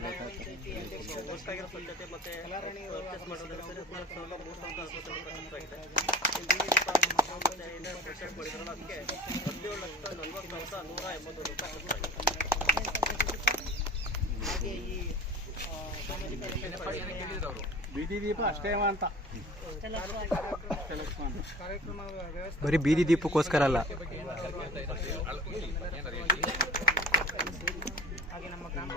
ಸ್ವಚ್ಛತೆ ಮತ್ತೆ ಪರ್ಚೇಸ್ ಮಾಡೋದ್ರಿಂದ ಸರಿ 17,000 ಪರ್ಚೇಸ್ ಮಾಡಿದ್ರಲ್ಲ ಅದಕ್ಕೆ 17,40,181 ರೂಪಾಯಿ ಖರ್ಚಾಗಿದೆ. ಹಾಗೆ ಈ ಬೀದಿ ದೀಪ ಅಷ್ಟೇ ಅಂತ ಬರೀ ಬೀದಿ ದೀಪಕ್ಕೋಸ್ಕರ ಅಲ್ಲ. ಹಾಗೆ ನಮ್ಮ ಗ್ರಾಮ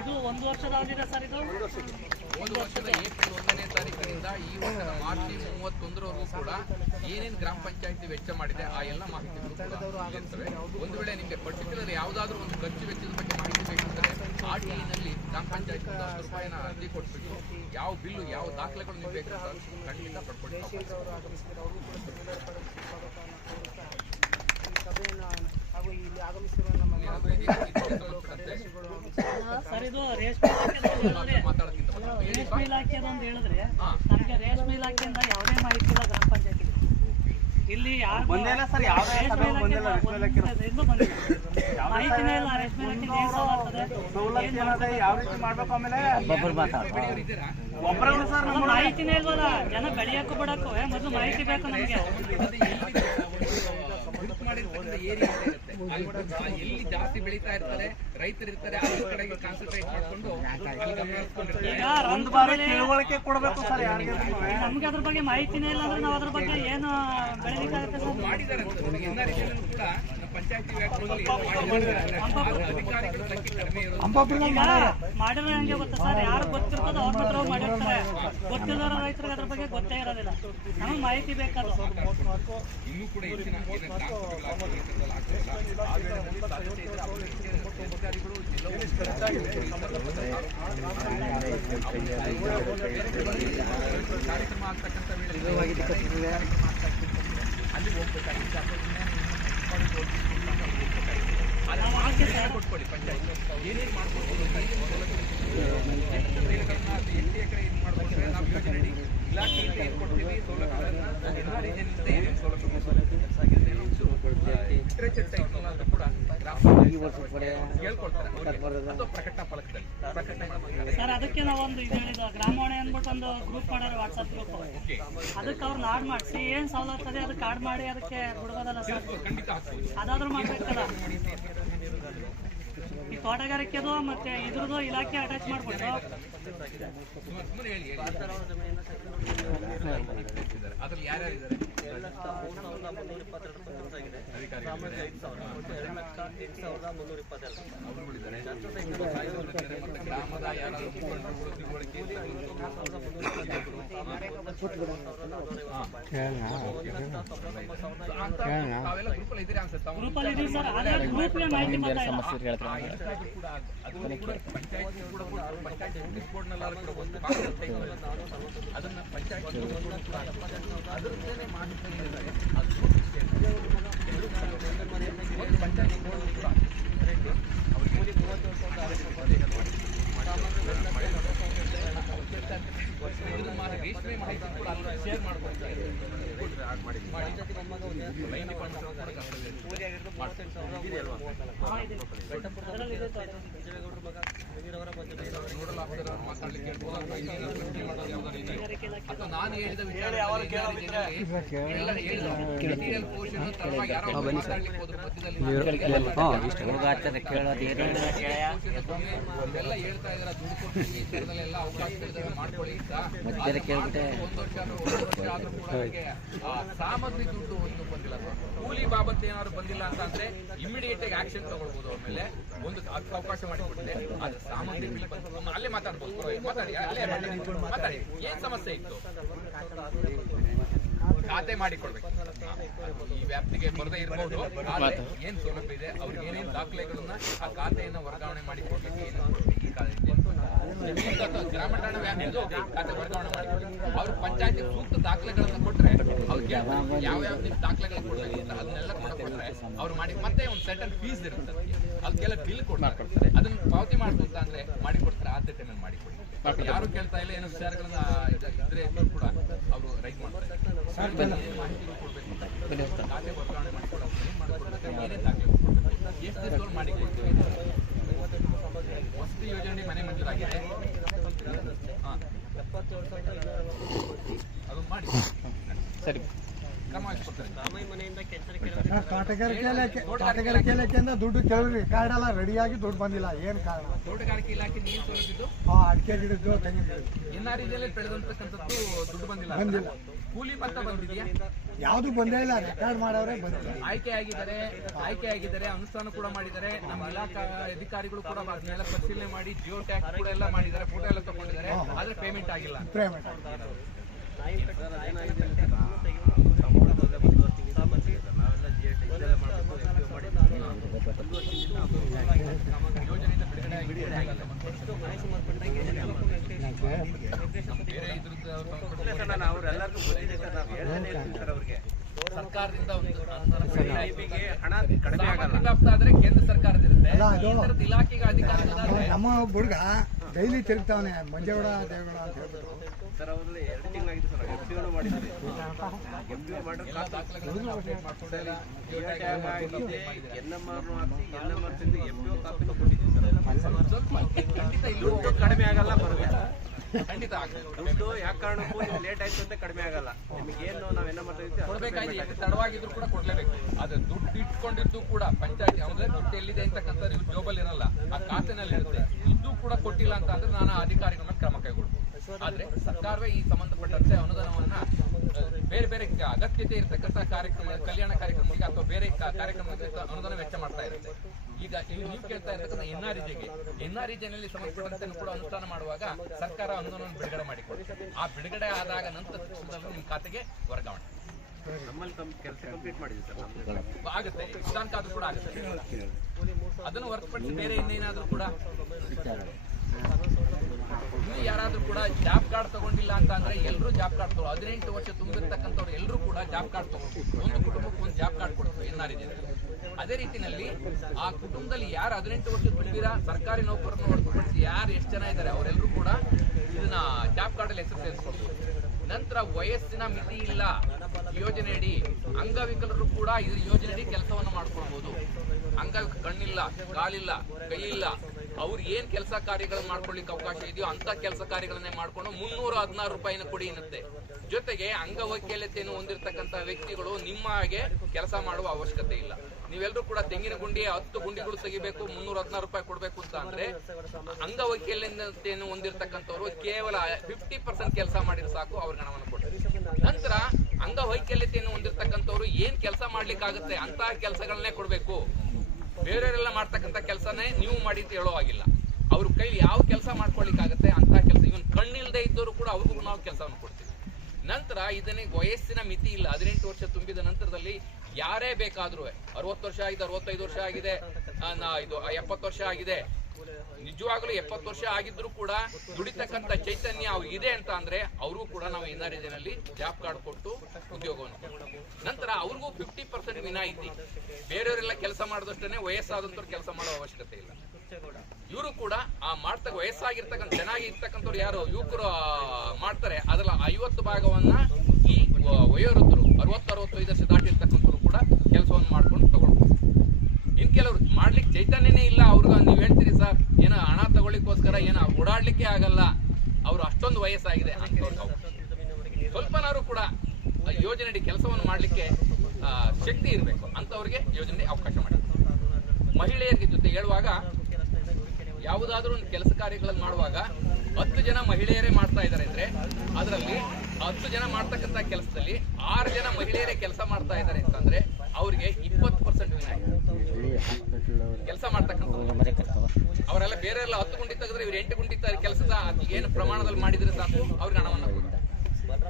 ಇದು 1 ವರ್ಷದ ಅವಧಿದೆ ಸರ್. ಇದು 1 ವರ್ಷದ ಏಪ್ರಿಲ್ 1ನೇ ತಾರೀಕಿನಿಂದ ಈ ವರ್ಷದ ಮಾರ್ಚ್ 31ರವರೆಗೂ ಕೂಡ ಏನೇನು ಗ್ರಾಮ ಪಂಚಾಯತಿ ವೆಚ್ಚ ಮಾಡಿದೆ ಆ ಎಲ್ಲ ಮಾಹಿತಿಗಳು ಇರ್ತವೆ. ಒಂದು ವೇಳೆ ನಿಮಗೆ ಪರ್ಟಿಕ್ಯುಲರ್ ಯಾವುದಾದ್ರೂ ಒಂದು ಖರ್ಚು ವೆಚ್ಚದ ಬಗ್ಗೆ ಮಾಹಿತಿ ಬೇಕಂದ್ರೆ RTIನಲ್ಲಿ ಗ್ರಾಮ ಪಂಚಾಯತ್ ₹1000 ಅರ್ಜಿ ಕೊಟ್ಬಿಟ್ಟು ಯಾವ ಬಿಲ್ಲು ಯಾವ ದಾಖಲೆಗಳು ನೀವು ಬೇಕು ಅಂತ ಖಂಡಿತ ಪಡ್ಕೊಳ್ಳಿ. ಹಾಗೂ ಇಲ್ಲಿ ಆಗಮಿಸಿರುವ ನಮ್ಮ ಸರ್ ಇದು ರೇಷ್ಮೆ ಇಲಾಖೆ ಅಂತ ಹೇಳಿದ್ರೆ ನಮಗೆ ರೇಷ್ಮೆ ಇಲಾಖೆಯಿಂದ ಯಾವುದೇ ಮಾಹಿತಿ ಇಲ್ಲ ಗ್ರಾಮ ಪಂಚಾಯತಿಗೆ. ಇಲ್ಲಿ ಯಾರು ಮಾಹಿತಿನೇ ಇಲ್ಲ. ರೇಷ್ಮೆ ಇಲಾಖೆ ಯಾವ ರೀತಿ ಮಾಡ್ಬೇಕು ಆಮೇಲೆ ಮಾಹಿತಿನೇ ಇಲ್ವಲ್ಲ. ಜನ ಬೆಳೆಯಕ್ಕೂ ಬಿಡಕ್ಕೂ ಮೊದಲು ಮಾಹಿತಿ ಬೇಕು ನಮಗೆ. ಎಲ್ಲಿ ಜಾಸ್ತಿ ಬೆಳೀತಾ ಇರ್ತಾರೆ ರೈತರು ಇರ್ತಾರೆ ಆ ಕಡೆಗೆ ಕಾನ್ಸಂಟ್ರೇಟ್ ಮಾಡ್ಕೊಂಡು ತಿಳುವಳಿಕೆ ಕೊಡಬೇಕು ಸರ್. ನಮ್ಗೆ ಅದ್ರ ಬಗ್ಗೆ ಮಾಹಿತಿನೇ ಇಲ್ಲ ಅಂದ್ರೆ ನಾವು ಅದ್ರ ಬಗ್ಗೆ ಏನು ಬೆಳಿಬೇಕಾಗುತ್ತೆ ಸರ್. ಮಾಡಿದ್ದಾರೆ ಕೂಡ ಪಂಚಾಯತಿ ವ್ಯಾಪ್ತಿಯಲ್ಲಿ ಅಧಿಕಾರಿಗಳ ಸಂಖ್ಯೆ ಕಡಿಮೆ ಇರೋದು ಮಾಡಿರೋ ಹಂಗೆ ಗೊತ್ತಾ ಸರ್. ಯಾರು ಗೊತ್ತಿರ್ತದೋ ಅವ್ರ ಹತ್ರ ಮಾಡಿರ್ತಾರೆ. ಗೊತ್ತಿಲ್ಲದವರ ರೈತರಿಗೆ ಅದ್ರ ಬಗ್ಗೆ ಗೊತ್ತೇ ಇರೋದಿಲ್ಲ. ನಮಗೆ ಮಾಹಿತಿ ಬೇಕಾದ ಇನ್ನೂ ಕೂಡ ಹೆಚ್ಚಿನ ಅಧಿಕಾರಿಗಳು ಕಾರ್ಯಕ್ರಮ ಆಗ್ತಕ್ಕಂಥ ಅಲ್ಲಿ ಹೋಗ್ಬೇಕಾಗಿತ್ತು. ಕೊಟ್ಕೊಳ್ಳಿ ಪಂಚಾಯತ್ ಏನೇನು ಮಾಡ್ಕೊಳ್ಬೋದು, ಎಷ್ಟು ಎಕರೆ ಇದು ಮಾಡ್ಕೊಂಡ್ರೆ ನಾವು ಯೋಜನೆ ಇಲಾಖೆಯಿಂದ ಏನು ಕೊಡ್ತೀವಿ ಸೌಲಭ್ಯಗಳನ್ನು ಎಲ್ಲ ರೀತಿಯಿಂದ ಏನೇನು ಸೌಲಭ್ಯ ಕೂಡ ಹೇಳ್ಕೊಡ್ತಾರೆ ಅಥವಾ ಪ್ರಕಟಣಾ ಫಲಕದಲ್ಲಿ ಪ್ರಕಟಣೆ ಮಾಡ್ತಾರೆ ಸರ್. ಅದಕ್ಕೆ ನಾವೊಂದು ಇದು ಹೇಳಿದ ಗ್ರಾಮವಾಣಿ ಅಂದ್ಬಿಟ್ಟು ಒಂದು ಗ್ರೂಪ್ ಮಾಡ್ಯಾರ ವಾಟ್ಸಪ್ ಗ್ರೂಪ್. ಅದಕ್ಕೆ ಅವ್ರನ್ನ ಆಡ್ ಮಾಡಿಸಿ ಏನ್ ಸವಲತ್ತು ಇದೆ ಅದಕ್ಕೆ ಆಡ್ ಮಾಡಿ ಅದಕ್ಕೆ ಬಿಡ್ಬೋದಲ್ಲ ಸರ್. ಅದಾದ್ರೂ ಮಾಡ್ಬೇಕಲ್ಲ. ಈ ತೋಟಗಾರಿಕೆದು ಮತ್ತೆ ಇದ್ರದ್ದು ಇಲಾಖೆ ಅಟ್ಯಾಚ್ ಮಾಡ್ಬಿಟ್ಟು ಅದ್ರಲ್ಲಿ ಯಾರ್ಯಾರಿದ್ದಾರೆ? 2,322 ಗ್ರಾಮದ ಯಾರಾದ್ರೂ ತಿಳುವಳಿಕೆ ತಾವೆಲ್ಲ ಗ್ರೂಪಲ್ಲಿ ಇದ್ದೀರಾ ಅನ್ಸುತ್ತೆ. ಗ್ರೂಪಲ್ಲಿ ಇದೀವಿ ಸರ್. ಅದೇ ಗ್ರೂಪ್ಗೆ ಮಾಹಿತಿ ಬರ್ತಾ ಇಲ್ಲ. ಪಂಚಾಯತ್ ಬೋರ್ಡ್ನಲ್ಲಾದ್ರೂ ಕೂಡ ಒಂದು ಅದನ್ನ ಪಂಚಾಯತ್ ಅದರದ್ದೇನೆ ಮಾಹಿತಿ ಪಂಚಾಯತ್ ಬೋರ್ಡ್ ಕೂಡ ಅವರಿಗೆ 37,000 ರೇಷ್ಮೆ ಮಾಹಿತಿ ಕೂಡ ಶೇರ್ ಮಾಡ್ಕೊಳ್ತಾರೆ. ನಾನು ಹೇಳಿದ ವಿಚಾರ ಎಲ್ಲ ಹೇಳ್ತಾ ಇದಾರೆ ದುಡ್ಡು ಕೊಡ್ತೀವಿ ಎಲ್ಲ ಅವಕಾಶ ಮಾಡ್ಕೊಳ್ಳಿ ಅಂತ. 1 ವರ್ಷ ಆದ್ರೂ ಕೂಡ ಸಾಮಗ್ರಿ ದುಡ್ಡು ಒಂದು ಬಂದಿಲ್ಲ, ಕೂಲಿ ಬಾಬತ್ ಏನಾದ್ರು ಬಂದಿಲ್ಲ ಅಂತ ಅಂದ್ರೆ ಇಮಿಡಿಯೇಟ್ ಆಗಿ ಆಕ್ಷನ್ ತಗೊಳ್ಬಹುದು. ಅವ್ರ ಮೇಲೆ ಒಂದು ಅವಕಾಶ ಮಾಡಿಕೊಟ್ಟಿದೆ. ಅದು ಸಾಮಗ್ರಿ ಬಿಲ್ ಬಂದು ಅಲ್ಲೇ ಮಾತಾಡ್ಬೋದು. ಮಾತಾಡಿ ಅಲ್ಲೇ ಮಾತಾಡಿ ಏನ್ ಸಮಸ್ಯೆ ಇತ್ತು ಖಾತೆ ಮಾಡಿಕೊಡ್ಬೇಕು. ಈ ವ್ಯಾಪ್ತಿಗೆ ಬರದೇ ಇರಬಹುದು, ಏನ್ ಸೌಲಭ್ಯ ಇದೆ ಅವ್ರಿಗೆ ಏನೇನು ದಾಖಲೆಗಳನ್ನ ಆ ಖಾತೆಯನ್ನ ವರ್ಗಾವಣೆ ಮಾಡಿ ಕೊಡ್ಲಿಕ್ಕೆ ಗ್ರಾಮ ಠಾಣಾ ವ್ಯಾಪ್ತಿದು ಖಾತೆ ವರ್ಗಾವಣೆ ಮಾಡಿ ಅವ್ರ ಪಂಚಾಯತಿ ಸೂಕ್ತ ದಾಖಲೆಗಳನ್ನ ಕೊಟ್ರೆ ಅವ್ರಿಗೆ ಯಾವ್ಯಾವ ದಾಖಲೆಗಳು ಕೊಡ್ಬೇಕು ಅಂತ ಅದನ್ನೆಲ್ಲ ಕೊಟ್ರೆ ಅವ್ರು ಮಾಡಿ ಮತ್ತೆ ಒಂದು ಸೆಟಲ್ ಫೀಸ್ ಇರುತ್ತೆ, ಅದಕ್ಕೆಲ್ಲ ಬಿಲ್ ಕೊಡ್ತಾರೆ. ಅದನ್ನ ಪಾವತಿ ಮಾಡ್ಕೊಂತ ಅಂದ್ರೆ ಮಾಡಿ ಕೊಡ್ತಾರೆ. ಆದ್ಯತೆ ಮೇಲೆ ಮಾಡಿಕೊಡಿ. ಯಾರು ಕೇಳ್ತಾ ಇಲ್ಲ, ಏನೋ ವಿಚಾರಗಳನ್ನ ಇದ್ರೆ ಕೂಡ ಅವರು ರೈಟ್ ಮಾಡ್ತಾರೆ. ಏನ್ ಮಾಹಿತಿಗಳು ಕೊಡ್ಬೇಕು, ಖಾತೆ ವರ್ಗಾವಣೆ ಮಾಡಿಕೊಡೋದು, ಏನ್ ಮಾಡ್ಕೊಡ್ಬೇಕು, ಏನೇ ದಾಖಲೆ ಕೊಡ್ಬೇಕು, ಎಷ್ಟು ದಿವಸದವ್ರು ಮಾಡಿಕೊಡ್ತೀವಿ. ವಸತಿ ಯೋಜನೆ ಮನೆ ಮಂಜೂರಾಗಿದೆ, ಅದು ಮಾಡಿ ಸರಿ. ಕ್ರಮ ವಹಿಸ್ಕೊಡ್ತಾರೆ. ತೋಟಗಾರಿಕೆ ಇಲಾಖೆಯಿಂದ ದುಡ್ಡು ಕೇಳಿದ್ರಿ, ಕಾರ್ಡ್ ಎಲ್ಲ ರೆಡಿಯಾಗಿ ದುಡ್ಡು ಬಂದಿಲ್ಲ. ಏನ್ ಕಾರಣ? ತೋಟಗಾರಿಕೆ ಇಲಾಖೆ ನೀರು ಸೌಲಭ್ಯದ್ದು ಅಡಿಕೆ ಗಿಡದ್ದು, ತೆಂಗಿನ ಗಿಡದ್ದು ಎನ್ಆರ್ಇಜಿಯಲ್ಲಿ ಬೆಳೆದಂತಕ್ಕಂಥದ್ದು ದುಡ್ಡು ಬಂದಿಲ್ಲ. ಕೂಲಿ ಭತ್ತ ಬಂದಿದೆಯಾ? ಯಾವ್ದು ಬಂದೇ ಇಲ್ಲ. ರೆಕಾರ್ಡ್ ಮಾಡವ್ರೆ ಬಂದಿಲ್ಲ. ಆಯ್ಕೆ ಆಗಿದ್ದಾರೆ, ಅನುಷ್ಠಾನ ಕೂಡ ಮಾಡಿದ್ದಾರೆ. ನಮ್ಮ ಇಲಾಖಾ ಅಧಿಕಾರಿಗಳು ಕೂಡ ಅದನ್ನೆಲ್ಲ ಪರಿಶೀಲನೆ ಮಾಡಿ ಜಿಯೋ ಟ್ಯಾಗ್ ಕೂಡ ಎಲ್ಲ ಮಾಡಿದ್ದಾರೆ, ಫೋಟೋ ಎಲ್ಲ ತಗೊಂಡಿದ್ದಾರೆ. ಆದ್ರೆ ಪೇಮೆಂಟ್ ಆಗಿಲ್ಲ. ಪೇಮೆಂಟ್ ಯೋಜನೆಯಿಂದ ಬಿಡುಗಡೆ ಸರ್ಕಾರದಿಂದ ಆದ್ರೆ ಕೇಂದ್ರ ಸರ್ಕಾರದಿರುತ್ತೆ. ಇಲಾಖೆಗೆ ಅಧಿಕಾರಿಗಳಾದ್ರೆ ನಮ್ಮ ಹುಡುಗ ಡೈಲಿ ತಿರುಗ್ತಾವನೆ ಮಂಜೇಗೌಡ ದೇವೇಗೌಡ ಅಂತ ಹೇಳ್ಬಿಟ್ಟು. ಸರ್ ಅವರಲ್ಲಿ 2 ತಿಂಗಳಾಗಿದೆ ಸರ್. FPO ಮಾಡಿದ್ದಾರೆ. FPO ಮಾಡಿದ್ರೆ NMR ಹಾಕಿ NMR ತಿಂದು FPO ಕಾಪಿನೂ ಕೊಟ್ಟಿದ್ದೀವಿ ಸರ್. ಸ್ವಲ್ಪ ಖಂಡಿತ ಇಲ್ಲೂ ಕಡಿಮೆ ಆಗಲ್ಲ, ಬರುತ್ತೆ ಖಂಡಿತ ಆಗ್ತದೆ. ದುಡ್ಡು ಯಾವ ಕಾರಣಕ್ಕೂ ನೀವು ಲೇಟ್ ಆಯ್ತು ಅಂತ ಕಡಿಮೆ ಆಗಲ್ಲ. ನಿಮಗೇನು ನಾವು NMR ಕೊಡ್ಬೇಕಾಗಿ ತಡವಾಗಿದ್ರು ಕೂಡ ಕೊಡ್ಲೇಬೇಕು. ಅದು ದುಡ್ಡು ಇಟ್ಕೊಂಡಿದ್ದು ಕೂಡ ಪಂಚಾಯತ್ ಅಂದ್ರೆ ದುಡ್ಡು ಎಲ್ಲಿದೆ ಅಂತಕ್ಕಂಥ ನೀವು ಜೋಬಲ್ ಇರಲ್ಲ, ಆ ಖಾತೆನಲ್ಲಿ ಇರುತ್ತೆ. ಇದು ಕೂಡ ಕೊಟ್ಟಿಲ್ಲ ಅಂತ ಅಂದ್ರೆ ನಾನು ಅಧಿಕಾರಿಗಳ ಮೇಲೆ ಕ್ರಮ ಕೈಗೊಳ್ಬಹುದು. ಆದ್ರೆ ಸರ್ಕಾರವೇ ಈ ಸಂಬಂಧಪಟ್ಟಂತೆ ಅನುದಾನವನ್ನ ಬೇರೆ ಬೇರೆ ಅಗತ್ಯತೆ ಇರತಕ್ಕಂಥ ಕಾರ್ಯಕ್ರಮ, ಕಲ್ಯಾಣ ಕಾರ್ಯಕ್ರಮಗಳಿಗೆ ಅಥವಾ ಬೇರೆ ಕಾರ್ಯಕ್ರಮಕ್ಕೆ ಅನುದಾನ ವೆಚ್ಚ ಮಾಡ್ತಾ ಇರುತ್ತೆ. ಈಗ ನೀವು ಕೇಳ್ತಾ ಇರ್ತಕ್ಕಂಥ ಎನ್ಆರ್ಇಜಿನಲ್ಲಿ ಸಂಬಂಧಪಟ್ಟಂತೆ ಕೂಡ ಅನುಷ್ಠಾನ ಮಾಡುವಾಗ ಸರ್ಕಾರ ಅನುದಾನವನ್ನು ಬಿಡುಗಡೆ ಮಾಡಿಕೊಡುತ್ತೆ. ಆ ಬಿಡುಗಡೆ ಆದಾಗ ನಂತರ ನಿಮ್ಮ ಖಾತೆಗೆ ವರ್ಗಾವಣೆ ನಮ್ಮಲ್ಲಿ ತಮ್ಮ ಕೆಲಸ ಕಂಪ್ಲೀಟ್ ಮಾಡಿದ್ದೀವಿ ಸರ್. ಆಗುತ್ತೆ, ಇಷ್ಟಾಂಕ ಆದ್ರೂ ಕೂಡ ಆಗುತ್ತೆ. ಅದನ್ನು ಹೊರತುಪಡಿಸಿ ಬೇರೆ ಇನ್ನೇನಾದ್ರೂ ಕೂಡ ಇನ್ನು ಯಾರಾದ್ರೂ ಕೂಡ ಜಾಬ್ ಕಾರ್ಡ್ ತಗೊಂಡಿಲ್ಲ ಅಂತ ಅಂದ್ರೆ ಎಲ್ಲರೂ ಜಾಬ್ ಕಾರ್ಡ್ ತಗೋ. 18 ವರ್ಷ ತುಂಬಿರ್ತಕ್ಕಂಥವ್ರು ಎಲ್ಲರೂ ಕೂಡ ಜಾಬ್ ಕಾರ್ಡ್ ತಗೋಬೇಕು. ಒಂದು ಕುಟುಂಬಕ್ಕೆ ಒಂದು ಜಾಬ್ ಕಾರ್ಡ್ ಕೊಡ್ತೀವಿ ಎನ್ಆರ್ಇಜಿನಲ್ಲಿ. ಅದೇ ರೀತಿನಲ್ಲಿ ಆ ಕುಟುಂಬದಲ್ಲಿ ಯಾರು 18 ವರ್ಷ ತುಂಬಿರ ಸರ್ಕಾರಿ ನೌಕರನ್ನು ಹೊರತುಪಡಿಸಿ ಯಾರು ಎಷ್ಟು ಜನ ಇದ್ದಾರೆ ಅವರೆಲ್ಲರೂ ಕೂಡ ಇದನ್ನ ಜಾಬ್ ಕಾರ್ಡ್ ಅಲ್ಲಿ ಹೆಸರು ಸೇರಿಸ್ಕೊಳ್ಬೇಕು. ನಂತರ ವಯಸ್ಸಿನ ಮಿತಿ ಇಲ್ಲ. ಯೋಜನೆಯಡಿ ಅಂಗವಿಕಲರು ಕೂಡ ಇದು ಯೋಜನೆಯಡಿ ಕೆಲಸವನ್ನು ಮಾಡ್ಕೊಳ್ಬಹುದು. ಕಣ್ಣಿಲ್ಲ, ಕಾಲಿಲ್ಲ, ಕೈ ಇಲ್ಲ, ಅವ್ರು ಏನ್ ಕೆಲಸ ಕಾರ್ಯಗಳನ್ನ ಮಾಡ್ಕೊಳ್ಳಿಕ್ಕೆ ಅವಕಾಶ ಇದೆಯೋ ಅಂತ ಕೆಲಸ ಕಾರ್ಯಗಳನ್ನೇ ಮಾಡ್ಕೊಂಡು 316 ರೂಪಾಯಿನ ಕೊಡಿ ಎನ್ನುತ್ತೆ. ಜೊತೆಗೆ ಅಂಗವೈಕಲ್ಯತೆಯನ್ನು ಹೊಂದಿರತಕ್ಕಂತ ವ್ಯಕ್ತಿಗಳು ನಿಮ್ಮ ಹಾಗೆ ಕೆಲಸ ಮಾಡುವ ಅವಶ್ಯಕತೆ ಇಲ್ಲ. ನೀವೆಲ್ಲರೂ ಕೂಡ ತೆಂಗಿನ ಗುಂಡಿ 10 ಗುಂಡಿಗಳು ತೆಗಿಬೇಕು, 316 ರೂಪಾಯಿ ಕೊಡ್ಬೇಕು ಅಂತ ಅಂದ್ರೆ ಅಂಗವೈಕಲ್ಯತೆಯನ್ನು ಹೊಂದಿರತಕ್ಕಂಥವ್ರು ಕೇವಲ 50% ಕೆಲಸ ಮಾಡಿದ್ರೆ ಸಾಕು, ಅವ್ರಿಗೆ ಹಣವನ್ನು ಕೊಡ್ತಾರೆ. ನಂತರ ಅಂಗವೈಕಲ್ಯತೆಯನ್ನು ಹೊಂದಿರತಕ್ಕಂಥವ್ರು ಏನ್ ಕೆಲಸ ಮಾಡ್ಲಿಕ್ಕಾಗುತ್ತೆ ಅಂತ ಕೆಲಸಗಳನ್ನೇ ಕೊಡ್ಬೇಕು. ಬೇರೆಯವರೆಲ್ಲ ಮಾಡ್ತಕ್ಕಂಥ ಕೆಲಸನೇ ನೀವು ಮಾಡಿ ಅಂತ ಹೇಳೋ ಆಗಿಲ್ಲ. ಅವ್ರ ಕೈಲಿ ಯಾವ ಕೆಲಸ ಮಾಡ್ಕೊಳ್ಳಿಕ್ಕಾಗತ್ತೆ ಅಂತ ಕೆಲಸ, ಇವನ್ ಕಣ್ಣಿಲ್ದೇ ಇದ್ದವರು ಕೂಡ ಅವ್ರಿಗೂ ನಾವು ಕೆಲಸವನ್ನು ಕೊಡ್ತೀವಿ. ನಂತರ ಇದನ್ನೇ ವಯಸ್ಸಿನ ಮಿತಿ ಇಲ್ಲ. 18 ವರ್ಷ ತುಂಬಿದ ನಂತರದಲ್ಲಿ ಯಾರೇ ಬೇಕಾದ್ರೂ 60 ವರ್ಷ ಆಗಿದೆ, 65 ವರ್ಷ ಆಗಿದೆ, ಇದು 70 ವರ್ಷ ಆಗಿದೆ, ನಿಜವಾಗ್ಲೂ 70 ವರ್ಷ ಆಗಿದ್ರು ಕೂಡ ದುಡಿತಕ್ಕಂಥ ಚೈತನ್ಯ ಅವ್ರು ಇದೆ ಅಂತ ಅಂದ್ರೆ ಅವ್ರಿಗೂ ಕೂಡ ನಾವು ಎನ್ಆರ್ಇಜಿನಲ್ಲಿ ಜಾಬ್ ಕಾರ್ಡ್ ಕೊಟ್ಟು ಉದ್ಯೋಗವನ್ನು ಕೊಡ್ತೀವಿ. ನಂತರ ಅವ್ರಿಗೂ 50% ವಿನಾಯಿತಿ. ಬೇರೆಯವರೆಲ್ಲ ಕೆಲಸ ಮಾಡಿದಷ್ಟೇ ವಯಸ್ಸಾದಂತವ್ರು ಕೆಲಸ ಮಾಡೋ ಅವಶ್ಯಕತೆ ಇಲ್ಲ. ಇವರು ಕೂಡ ಆ ಮಾಡ್ತಕ್ಕ ವಯಸ್ಸಾಗಿರ್ತಕ್ಕಂಥ ಚೆನ್ನಾಗಿ ಇರ್ತಕ್ಕಂಥವ್ರು ಯಾರು ಯುವಕರು ಮಾಡ್ತಾರೆ ಅದ್ರಲ್ಲಿ 50 ಭಾಗವನ್ನ ಈ ವಯೋವೃದ್ಧರು 60-65 ವರ್ಷ ದಾಟಿರ್ತಕ್ಕಂಥವ್ರು ಕೂಡ ಕೆಲಸವನ್ನು ಮಾಡ್ಕೊಂಡು ತಗೊಳ್ಬೋದು. ಇನ್ ಕೆಲವರು ಮಾಡ್ಲಿಕ್ಕೆ ಚೈತನ್ಯನೇ ಇಲ್ಲ. ಅವ್ರಿಗೆ ನೀವು ಹೇಳ್ತೀರಿ ಸರ್ ಏನೋ ಹಣ ತಗೊಳ್ಳಿಕ್ಕೋಸ್ಕರ ಏನೋ ಓಡಾಡ್ಲಿಕ್ಕೆ ಆಗಲ್ಲ, ಅವ್ರು ಅಷ್ಟೊಂದು ವಯಸ್ಸಾಗಿದೆ ಅಂತವ್ರು ಸ್ವಲ್ಪನಾರು ಕೂಡ ಯೋಜನೆಯಡಿ ಕೆಲಸವನ್ನು ಮಾಡ್ಲಿಕ್ಕೆ ಶಕ್ತಿ ಇರಬೇಕು ಅಂತವ್ರಿಗೆ ಯೋಜನೆ ಅವಕಾಶ ಮಾಡಿ. ಮಹಿಳೆಯರಿಗೆ ಜೊತೆ ಹೇಳುವಾಗ ಯಾವುದಾದ್ರೂ ಒಂದು ಕೆಲಸ ಕಾರ್ಯಗಳನ್ನು ಮಾಡುವಾಗ 10 ಜನ ಮಹಿಳೆಯರೇ ಮಾಡ್ತಾ ಇದ್ದಾರೆ ಅಂದ್ರೆ ಅದರಲ್ಲಿ 10 ಜನ ಮಾಡ್ತಕ್ಕಂಥ ಕೆಲಸದಲ್ಲಿ 6 ಜನ ಮಹಿಳೆಯರೇ ಕೆಲಸ ಮಾಡ್ತಾ ಇದ್ದಾರೆ ಅಂತಂದ್ರೆ ಅವ್ರಿಗೆ 20% ವಿನಾಯಿತಿ. ಕೆಲಸ ಮಾಡ್ತಕ್ಕಂಥ ಅವರೆಲ್ಲ ಬೇರೆಲ್ಲ 10 ಗುಂಡಿ ತೆಗೆದ್ರೆ ಇವ್ರು 8 ಗುಂಡಿ ಕೆಲಸದ ಏನು ಪ್ರಮಾಣದಲ್ಲಿ ಮಾಡಿದ್ರೆ ಸಾಕು ಅವ್ರಿಗೆ ಹಣವನ್ನು ಕೊಡ್ತಾರೆ.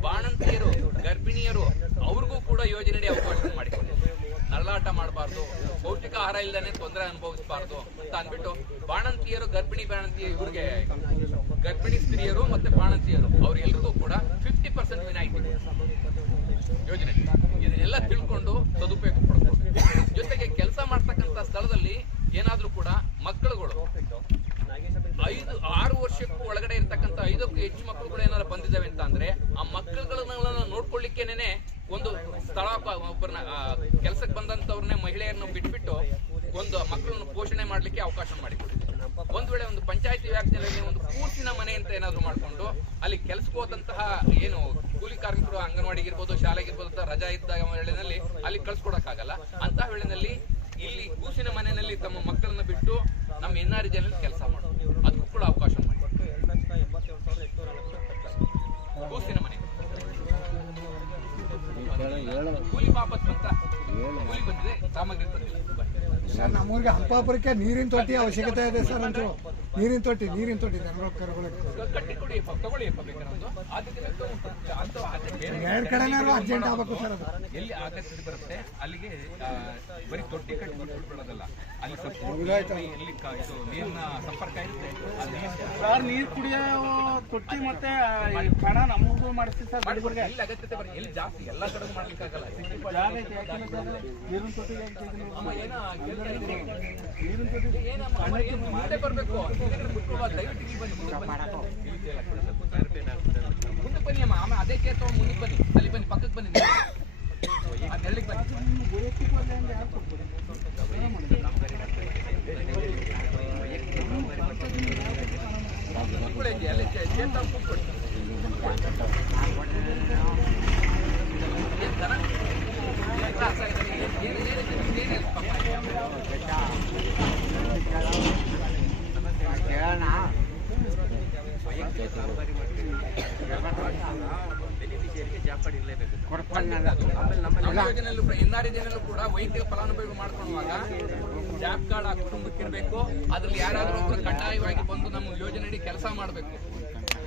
ಬಾಣಂತಿಯರು, ಗರ್ಭಿಣಿಯರು ಅವ್ರಿಗೂ ಕೂಡ ಯೋಜನೆಯಡಿ ಅವಕಾಶ ಮಾಡಿಕೊಂಡು ನರಳಾಟ ಮಾಡಬಾರ್ದು, ಪೌಷ್ಟಿಕ ಆಹಾರ ಇಲ್ಲದೇ ತೊಂದರೆ ಅನುಭವಿಸಬಾರ್ದು ಅಂತ ಅಂದ್ಬಿಟ್ಟು ಬಾಣಂತಿಯರು, ಇವ್ರಿಗೆ ಗರ್ಭಿಣಿ ಸ್ತ್ರೀಯರು ಮತ್ತೆ ಬಾಣಂತಿಯರು ಅವ್ರಿಗೆಲ್ರಿಗೂ ಕೂಡ 50% ವಿನಾಯಿತಿ ಯೋಜನೆ. ಇದನ್ನೆಲ್ಲ ತಿಳ್ಕೊಂಡು ಸದುಪಯೋಗ ಪಡ್ಕೊಂಡು ಜೊತೆಗೆ ಕೆಲಸ ಮಾಡ್ತಕ್ಕಂಥ ಸ್ಥಳದಲ್ಲಿ ಏನಾದ್ರೂ ಕೂಡ ಮಕ್ಕಳುಗಳು 6 ವರ್ಷಕ್ಕೂ ಒಳಗಡೆ ಇರ್ತಕ್ಕಂಥ 5ಕ್ಕೂ ಹೆಚ್ಚು ಮಕ್ಕಳುಗಳು ಏನಾದ್ರು ಬಂದಿದ್ದಾವೆ ಅಂತ ಅಂದ್ರೆ ಆ ಮಕ್ಕಳುಗಳನ್ನ ನೋಡ್ಕೊಳ್ಳಿಕ್ಕೇನೆ ಒಂದು ಸ್ಥಳ ಒಬ್ಬರನ್ನ ಕೆಲಸಕ್ಕೆ ಬಂದಂತವ್ರನ್ನೇ ಮಹಿಳೆಯರನ್ನು ಬಿಟ್ಬಿಟ್ಟು ಒಂದು ಮಕ್ಕಳನ್ನು ಪೋಷಣೆ ಮಾಡ್ಲಿಕ್ಕೆ ಅವಕಾಶ ಮಾಡಿಕೊಟ್ಟಿದೆ. ಒಂದ್ ವೇಳೆ ಒಂದು ಪಂಚಾಯತಿ ವ್ಯಾಪ್ತಿಯಲ್ಲಿ ಒಂದು ಕೂಸಿನ ಮನೆ ಅಂತ ಏನಾದ್ರು ಮಾಡ್ಕೊಂಡು ಅಲ್ಲಿ ಕೆಲಸಕ್ಕೆ ಹೋದಂತಹ ಏನು ಕೂಲಿ ಕಾರ್ಮಿಕರು ಅಂಗನವಾಡಿಗಿರ್ಬೋದು ಶಾಲೆಗಿರ್ಬೋದು ಅಂತ ರಜಾ ಇದ್ದಾಗ ವೇಳೆನಲ್ಲಿ ಅಲ್ಲಿ ಕಳ್ಸ್ಕೊಡಕ್ಕಾಗಲ್ಲ. ಅಂತಹ ವೇಳೆನಲ್ಲಿ ಇಲ್ಲಿ ಕೂಸಿನ ಮನೆಯಲ್ಲಿ ತಮ್ಮ ಮಕ್ಕಳನ್ನ ಬಿಟ್ಟು ನಮ್ಮ NRJ ಕೆಲಸ ಮಾಡೋದು ಅದಕ್ಕೂ ಕೂಡ ಅವಕಾಶ ಮಾಡಿ. ಕೂಸಿನ ಮನೆ ಕೂಲಿ ಬಾಬತ್ ಅಂತ ಕೂಲಿ ಬಂದಿದೆ, ಸಾಮಗ್ರಿ ಬಂದಿಲ್ಲ. ಸರ್ ನಮ್ಮೂರಿಗೆ ಹಂಪಾಪುರಕ್ಕೆ ನೀರಿನ ತೊಟ್ಟಿ ಅವಶ್ಯಕತೆ ಇದೆ ಸರ್. ಅಂತೂ ನೀರಿನ ತೊಟ್ಟಿ ದನಗಳ ಕರುಗಳಿಗೆ ಕಟ್ಟಿ ಕೊಡಿ, ತಗೊಳ್ಳಿಯಪ್ಪ ಬೇಕಾದ್ರೆ ಎರಡು ಕಡೆನಾರು ಅರ್ಜೆಂಟ್ ಆಗ್ಬೇಕು ಸರ್. ಅದು ಎಲ್ಲಿ ಆಗತ್ತೆ ಬರುತ್ತೆ ಅಲ್ಲಿಗೆ ಬರೀ ತೊಟ್ಟಿ ಕಟ್ಟಿ ಬಿಡೋದಲ್ಲ, ಅಲ್ಲಿ ಸ್ವಲ್ಪ ಎಲ್ಲಿ ಇದು ನೀರಿನ ಸಂಪರ್ಕ ಇರುತ್ತೆ ಸರ್. ನೀರು ಕುಡಿಯೋ ತೊಟ್ಟಿ ಮತ್ತೆ ಕಣ ನಮಗೂ ಮಾಡಿಸ್ತೀವಿ ಸರ್. ಎಲ್ಲಿ ಅಗತ್ಯತೆ ಬರೀ ಎಲ್ಲಿ ಜಾಸ್ತಿ ಎಲ್ಲ ಕಡೆ ಮಾಡ್ಲಿಕ್ಕಾಗಲ್ಲ. ನೀರಿನ ತೊಟ್ಟಿ ಮುಂದೆ ಬರ್ಬೇಕು, ದಯವಿಟ್ಟು ಇಲ್ಲಿ ಬನ್ನಿ, ಮುಂದೆ ಬನ್ನಿ ಅಮ್ಮ. ಆಮೇಲೆ ಅದೇ ಕೇರ್ ತಗೊಂಡು ಮುಂದಕ್ಕೆ ಬನ್ನಿ, ಅಲ್ಲಿ ಬನ್ನಿ, ಪಕ್ಕಕ್ಕೆ ಬನ್ನಿ, ನೆರಳಿಗೆ ಬನ್ನಿ. ಅಲ್ಲಿ ಚೇತ ಕೂತ್ಕೊಳ್ಳಿ. NRJ ಕೂಡ ವೈಯಕ್ತಿಕ ಫಲಾನುಭವಿಗಳು ಮಾಡ್ಕೊಳ್ಳುವಾಗ ಜಾಬ್ ಕಾರ್ಡ್ ಆ ಕುಟುಂಬಕ್ಕೆ ಇರಬೇಕು. ಅದ್ರಲ್ಲಿ ಯಾರಾದ್ರೂ ಒಬ್ರು ಕಡ್ಡಾಯವಾಗಿ ಬಂದು ನಮ್ಮ ಯೋಜನೆಯಡಿ ಕೆಲಸ ಮಾಡಬೇಕು.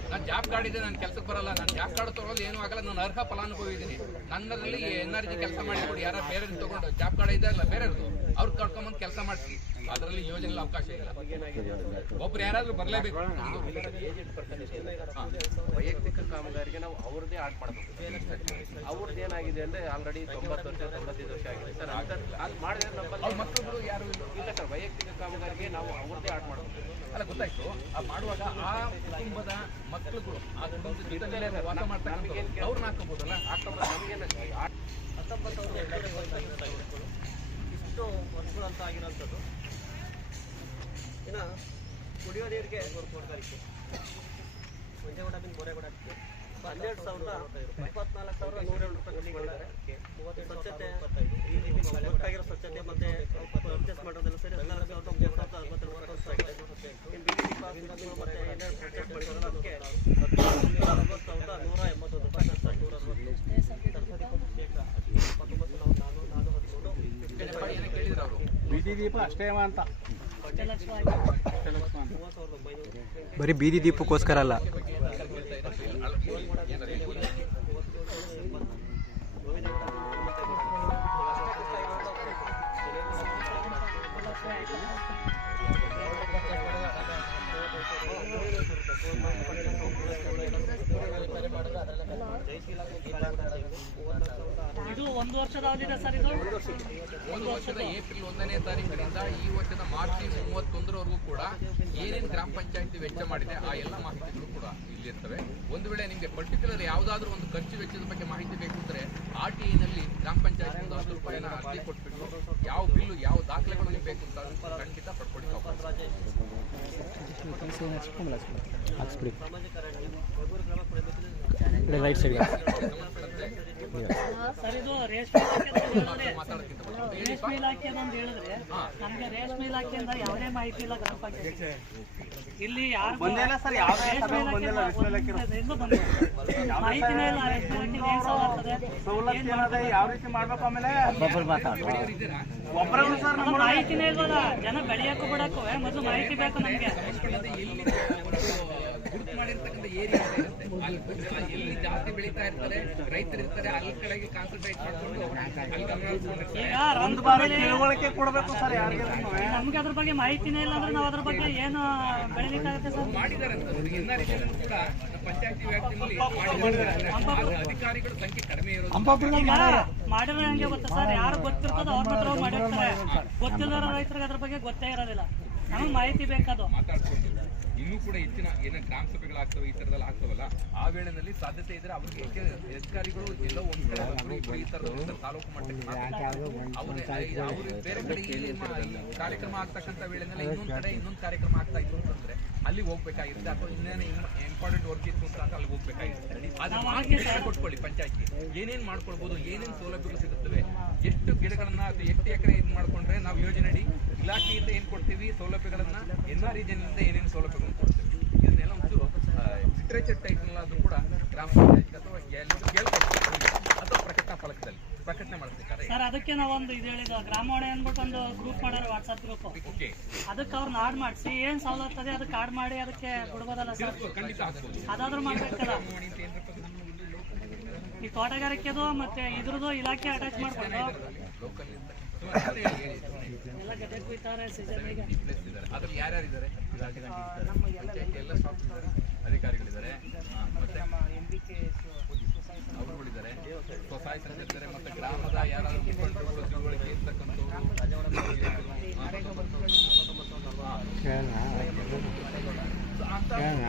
ನಾನು ಜಾಬ್ ಕಾರ್ಡ್ ಇದೆ, ನಾನು ಕೆಲಸಕ್ಕೆ ಬರಲ್ಲ, ನಾನು ಜಾಬ್ ಕಾರ್ಡ್ ತಗೊಳ್ಳೋದು ಏನೂ ಆಗಲ್ಲ, ನಾನು ಅರ್ಹ ಫಲಾನುಭವಿ ಇದ್ದೀನಿ, ನನ್ನಲ್ಲಿ NRJ ಕೆಲಸ ಮಾಡಿಕೊಡಿ. ಯಾರು ಬೇರೆ ತಗೊಂಡು ಜಾಬ್ ಕಾರ್ಡ್ ಇದೆಯಲ್ಲ ಬೇರೆಯವ್ರದ್ದು ಅವ್ರು ಕರ್ಕೊಂಬಂದು ಕೆಲಸ ಮಾಡಿಸಿ. ಅದರಲ್ಲಿ ಯೋಜನೆ ಅವಕಾಶ ಇಲ್ಲ, ಒಬ್ರು ಯಾರಾದ್ರೂ ಬರಲೇಬೇಕು. ವೈಯಕ್ತಿಕ ಕಾಮಗಾರಿಗೆ ನಾವು ಅವ್ರದ್ದೇ ಆಡ್ ಮಾಡಬೇಕು. ಅವ್ರದ್ದು ಏನಾಗಿದೆ ಅಂದ್ರೆ ಆಲ್ರೆಡಿ 90 ವರ್ಷ 95 ವರ್ಷ ಆಗಿದೆ ಸರ್. ಅಲ್ಲಿ ಮಾಡಿದ್ರೆ ನಮ್ಮಲ್ಲಿ ಮಕ್ಕಳು ಯಾರು ಇಲ್ಲ ಸರ್. ವೈಯಕ್ತಿಕ ಕಾಮಗಾರಿಗೆ ನಾವು ಅವ್ರದ್ದೇ ಆಡ್ ಮಾಡಬೇಕು. ಅಲ್ಲ ಗೊತ್ತಾಯ್ತು. ಆ ಮಾಡುವಾಗ ಆ ಕುಟುಂಬದ ಮಕ್ಕಳುಗಳು ಆ ಕುಟುಂಬದ ಜೊತೆಲೇ ವಾಸ ಮಾಡ್ತಾರೆ, ಅವ್ರನ್ನ ಹಾಕೋಬೋದಲ್ಲ. ನಮಗೇನು 19 ಇಷ್ಟು ವರ್ಷಗಳಂತ ಆಗಿರೋಂಥದ್ದು. ಇನ್ನು ಕುಡಿಯೋ ನೀರಿಗೆ ಕೊಡ್ತಾರಿಕೆ ಮಂಜೇಗೌಡ ಗೋರೆಗೌಡಕ್ಕೆ 12,24,107 ರೂಪಾಯಿ ಮಾಡಿದ್ದಾರೆ. ಸ್ವಚ್ಛತೆ ಗೊತ್ತಾಗಿರೋ ಸ್ವಚ್ಛತೆ ಮತ್ತೆ ಪರ್ಚೇಸ್ ಮಾಡೋದೆಲ್ಲ ಸೇರಿ 14,962 ರೂಪಾಯಿ. ಬೀದಿ ದೀಪ ಮತ್ತೆ ಏನೇನು ಪರ್ಚೇಸ್ ಮಾಡಿರೋಲ್ಲ ಅದಕ್ಕೆ 19,181 ರೂಪಾಯಿ. ಬೀದಿ ದೀಪ ಅಷ್ಟೇ ಅಂತ ಬರೀ ಬೀದಿ ದೀಪಕ್ಕೋಸ್ಕರ ಅಲ್ಲ. ಇದು 1 ವರ್ಷದ ಅವಧಿದೆ ಸರ್. ಇದು 1 ವರ್ಷದ ಏಪ್ರಿಲ್ 1ನೇ ತಾರೀಕಿನಿಂದ ಈ ವರ್ಷದ ಮಾರ್ಚ್ 31ರವರೆಗೂ ಕೂಡ ಏನೇನು ಗ್ರಾಮ ಪಂಚಾಯತಿ ವೆಚ್ಚ ಮಾಡಿದೆ ಆ ಎಲ್ಲ ಮಾಹಿತಿಗಳು ಕೂಡ ಇಲ್ಲಿ ಇರ್ತವೆ. ಒಂದು ವೇಳೆ ನಿಮಗೆ ಪರ್ಟಿಕ್ಯುಲರ್ ಯಾವುದಾದ್ರೂ ಒಂದು ಖರ್ಚು ವೆಚ್ಚದ ಬಗ್ಗೆ ಮಾಹಿತಿ ಬೇಕು ಅಂದರೆ RTIನಲ್ಲಿ ಗ್ರಾಮ ಪಂಚಾಯತ್ 10 ರೂಪಾಯಿನ ಅರ್ಜಿ ಕೊಟ್ಬಿಟ್ಟು ಯಾವ ಬಿಲ್ಲು ಯಾವ ದಾಖಲೆಗಳು ನಿಮಗೆ ಬೇಕು ಅಂತ ಖಂಡಿತ ಪಡ್ಕೊಳ್ಳಿ. ರೈಟ್ ಸೈಡ್ ಸರ್ ಇದು ರೇಷ್ಮೆ ಇಲಾಖೆ ಅಂತ ಹೇಳಿದ್ರೆ ನಮ್ಗೆ ರೇಷ್ಮೆ ಇಲಾಖೆಯಿಂದ ಯಾವುದೇ ಮಾಹಿತಿ ಇಲ್ಲ. ಗ್ರಾಮ ಪಂಚಾಯತ್ ಇಲ್ಲಿ ಯಾರು ಮಾಹಿತಿನೇ ಇಲ್ಲ. ರೇಷ್ಮೆ ಇಲಾಖೆ ಏನ್ ಸೌಲಭ್ಯ ಯಾವ ರೀತಿ ಮಾಡ್ಬೇಕು, ಆಮೇಲೆ ಮಾಹಿತಿನೇ ಇಲ್ವಲ್ಲ. ಜನ ಬೆಳೆಯಕ್ಕೂ ಬಿಡಕ್ಕೂ ಮೊದಲು ಮಾಹಿತಿ ಬೇಕು ನಮ್ಗೆ. ಗುರುತು ಮಾಡಿರ್ತಕ್ಕಂಥ ಏರಿಯಾ ಇರುತ್ತೆ, ಅಲ್ಲಿ ಎಲ್ಲಿ ಜಾಸ್ತಿ ಬೆಳೀತಾ ಇರ್ತಾರೆ ರೈತರು ಇರ್ತಾರೆ ಅಲ್ಲಿ ಕಡೆಗೆ ಕಾನ್ಸಂಟ್ರೇಟ್ ಮಾಡ್ಕೊಂಡು ತಿಳುವಳಿಕೆ ಕೊಡಬೇಕು ಸರ್. ನಮ್ಗೆ ಅದ್ರ ಬಗ್ಗೆ ಮಾಹಿತಿನೇ ಇಲ್ಲ ಅಂದ್ರೆ ನಾವು ಅದ್ರ ಬಗ್ಗೆ ಏನು ಬೆಳಿಲಿಕ್ಕಾಗುತ್ತೆ ಸರ್? ಮಾಡಿದ್ದಾರೆ ಅಂತ NRJ ಕೂಡ ಪಂಚಾಯತಿ ವ್ಯಾಪ್ತಿಯಲ್ಲಿ ಅಧಿಕಾರಿಗಳ ಸಂಖ್ಯೆ ಕಡಿಮೆ ಇರೋದು. ಮಾಡಿದ್ರೆ ಹಂಗೆ ಗೊತ್ತಾ ಸರ್, ಯಾರು ಗೊತ್ತಿರ್ತದೋ ಅವ್ರ ಹತ್ರ ಮಾಡಿರ್ತಾರೆ. ಗೊತ್ತಿಲ್ಲದ ರೈತರಿಗೆ ಅದ್ರ ಬಗ್ಗೆ ಗೊತ್ತೇ ಇರೋದಿಲ್ಲ. ನಮಗೆ ಮಾಹಿತಿ ಬೇಕದು. ಮಾತಾಡ್ಕೊಂಡಿಲ್ಲ ಇನ್ನೂ ಇನ್ನೂ ಕೂಡ ಹೆಚ್ಚಿನ ಏನೋ ಗ್ರಾಮ ಸಭೆಗಳಾಗ್ತವೆ ಈ ಥರದಲ್ಲಿ ಆಗ್ತವಲ್ಲ ಆ ವೇಳೆನಲ್ಲಿ ಸಾಧ್ಯತೆ ಇದ್ರೆ ಅವ್ರಿಗೆ ಅಧಿಕಾರಿಗಳು ಎಲ್ಲೋ ಒಂದ್ ಕಡೆ ಈ ಥರದ ತಾಲೂಕು ಮಟ್ಟಕ್ಕೆ ಅವ್ರು ಬೇರೆ ಕಡೆ ಇಲ್ಲಿ ಕಾರ್ಯಕ್ರಮ ಆಗ್ತಕ್ಕಂಥ ವೇಳೆನಲ್ಲಿ ಇನ್ನೊಂದು ಕಾರ್ಯಕ್ರಮ ಆಗ್ತಾ ಇತ್ತು ಅಂತಂದ್ರೆ ಅಲ್ಲಿ ಹೋಗ್ಬೇಕಾಗಿರುತ್ತೆ ಅಥವಾ ಇನ್ನೇನು ಇಂಪಾರ್ಟೆಂಟ್ ವರ್ಕ್ ಇತ್ತು ಅಂತ ಅಲ್ಲಿ ಹೋಗ್ಬೇಕಾಗಿರುತ್ತೆ ಅದು ಮಾಡಿ ಕೊಟ್ಕೊಳ್ಳಿ ಪಂಚಾಯತ್ಗೆ ಏನೇನು ಮಾಡ್ಕೊಳ್ಬೋದು ಏನೇನು ಸೌಲಭ್ಯಗಳು ಸಿಗುತ್ತವೆ ಎಷ್ಟು ಗಿಡಗಳನ್ನ ಅಥವಾ ಎಷ್ಟು ಎಕರೆ ಇದು ಮಾಡ್ಕೊಂಡ್ರೆ ನಾವು ಯೋಜನೆ ಅಡಿ ಇಲಾಖೆಯಿಂದ ಏನು ಕೊಡ್ತೀವಿ ಸೌಲಭ್ಯಗಳನ್ನ ರೀಜನ್ನಿಂದ ಏನೇನು ಸೌಲಭ್ಯಗಳನ್ನು ಕೊಡ್ತೀವಿ ಇದನ್ನೆಲ್ಲ ಒಂದು ಲಿಟ್ರೇಚರ್ ಟೈಪ್ನಲ್ಲಾದ್ರೂ ಕೂಡ ಗ್ರಾಮ ಪಂಚಾಯತ್ ಅಥವಾ ಕೇಳ್ಕೊಡ್ತೀವಿ ಅಥವಾ ಪ್ರಕಟಣೆ ಮಾಡ್ತಿದ್ದಾರೆ ಸರ್. ಅದಕ್ಕೆ ನಾವೊಂದು ಇದು ಹೇಳಿದ ಗ್ರಾಮವಾಣಿ ಅಂದ್ಬಿಟ್ಟು ಒಂದು ಗ್ರೂಪ್ ಮಾಡೋರು ವಾಟ್ಸ್ಆಪ್ ಗ್ರೂಪ್, ಅದಕ್ಕೆ ಅವ್ರನ್ನ ಆಡ್ ಮಾಡಿಸಿ ಏನ್ ಸವಲತ್ತು ಇದೆ ಅದಕ್ಕೆ ಆಡ್ ಮಾಡಿ ಅದಕ್ಕೆ ಬಿಡ್ಬೋದಲ್ಲ ಸರ್? ಖಂಡಿತ ಆಗ್ಬೋದು. ಅದಾದ್ರೂ ಮಾಡ್ಬೇಕಲ್ಲ. ಈ ತೋಟಗಾರಿಕೆದು ಮತ್ತೆ ಇದ್ರದ್ದು ಇಲಾಖೆ ಅಟ್ಯಾಚ್ ಮಾಡ್ಕೊಂಡು ಎಲ್ಲ ಗಡ್ಡೆ ಕುಯ್ತಾರೆ ಸೀಸನ್ಗೆ. ಅದ್ರಲ್ಲಿ ಯಾರ್ಯಾರಿದ್ದಾರೆ? ಎಲ್ಲ ಅಧಿಕಾರಿಗಳಿದ್ದಾರೆ, ಮತ್ತೆ ಅವರುಗಳಿದ್ದಾರೆ, ಸ್ವಸಹಾಯ ಸಂಘಗಳಿದ್ದಾರೆ, ಮತ್ತೆ ಗ್ರಾಮದ ಯಾರಾದ್ರೂ ಮುಖಂಡರು ತಿಳುವಳಿಕೆ ಇರ್ತಕ್ಕಂಥವ್ರು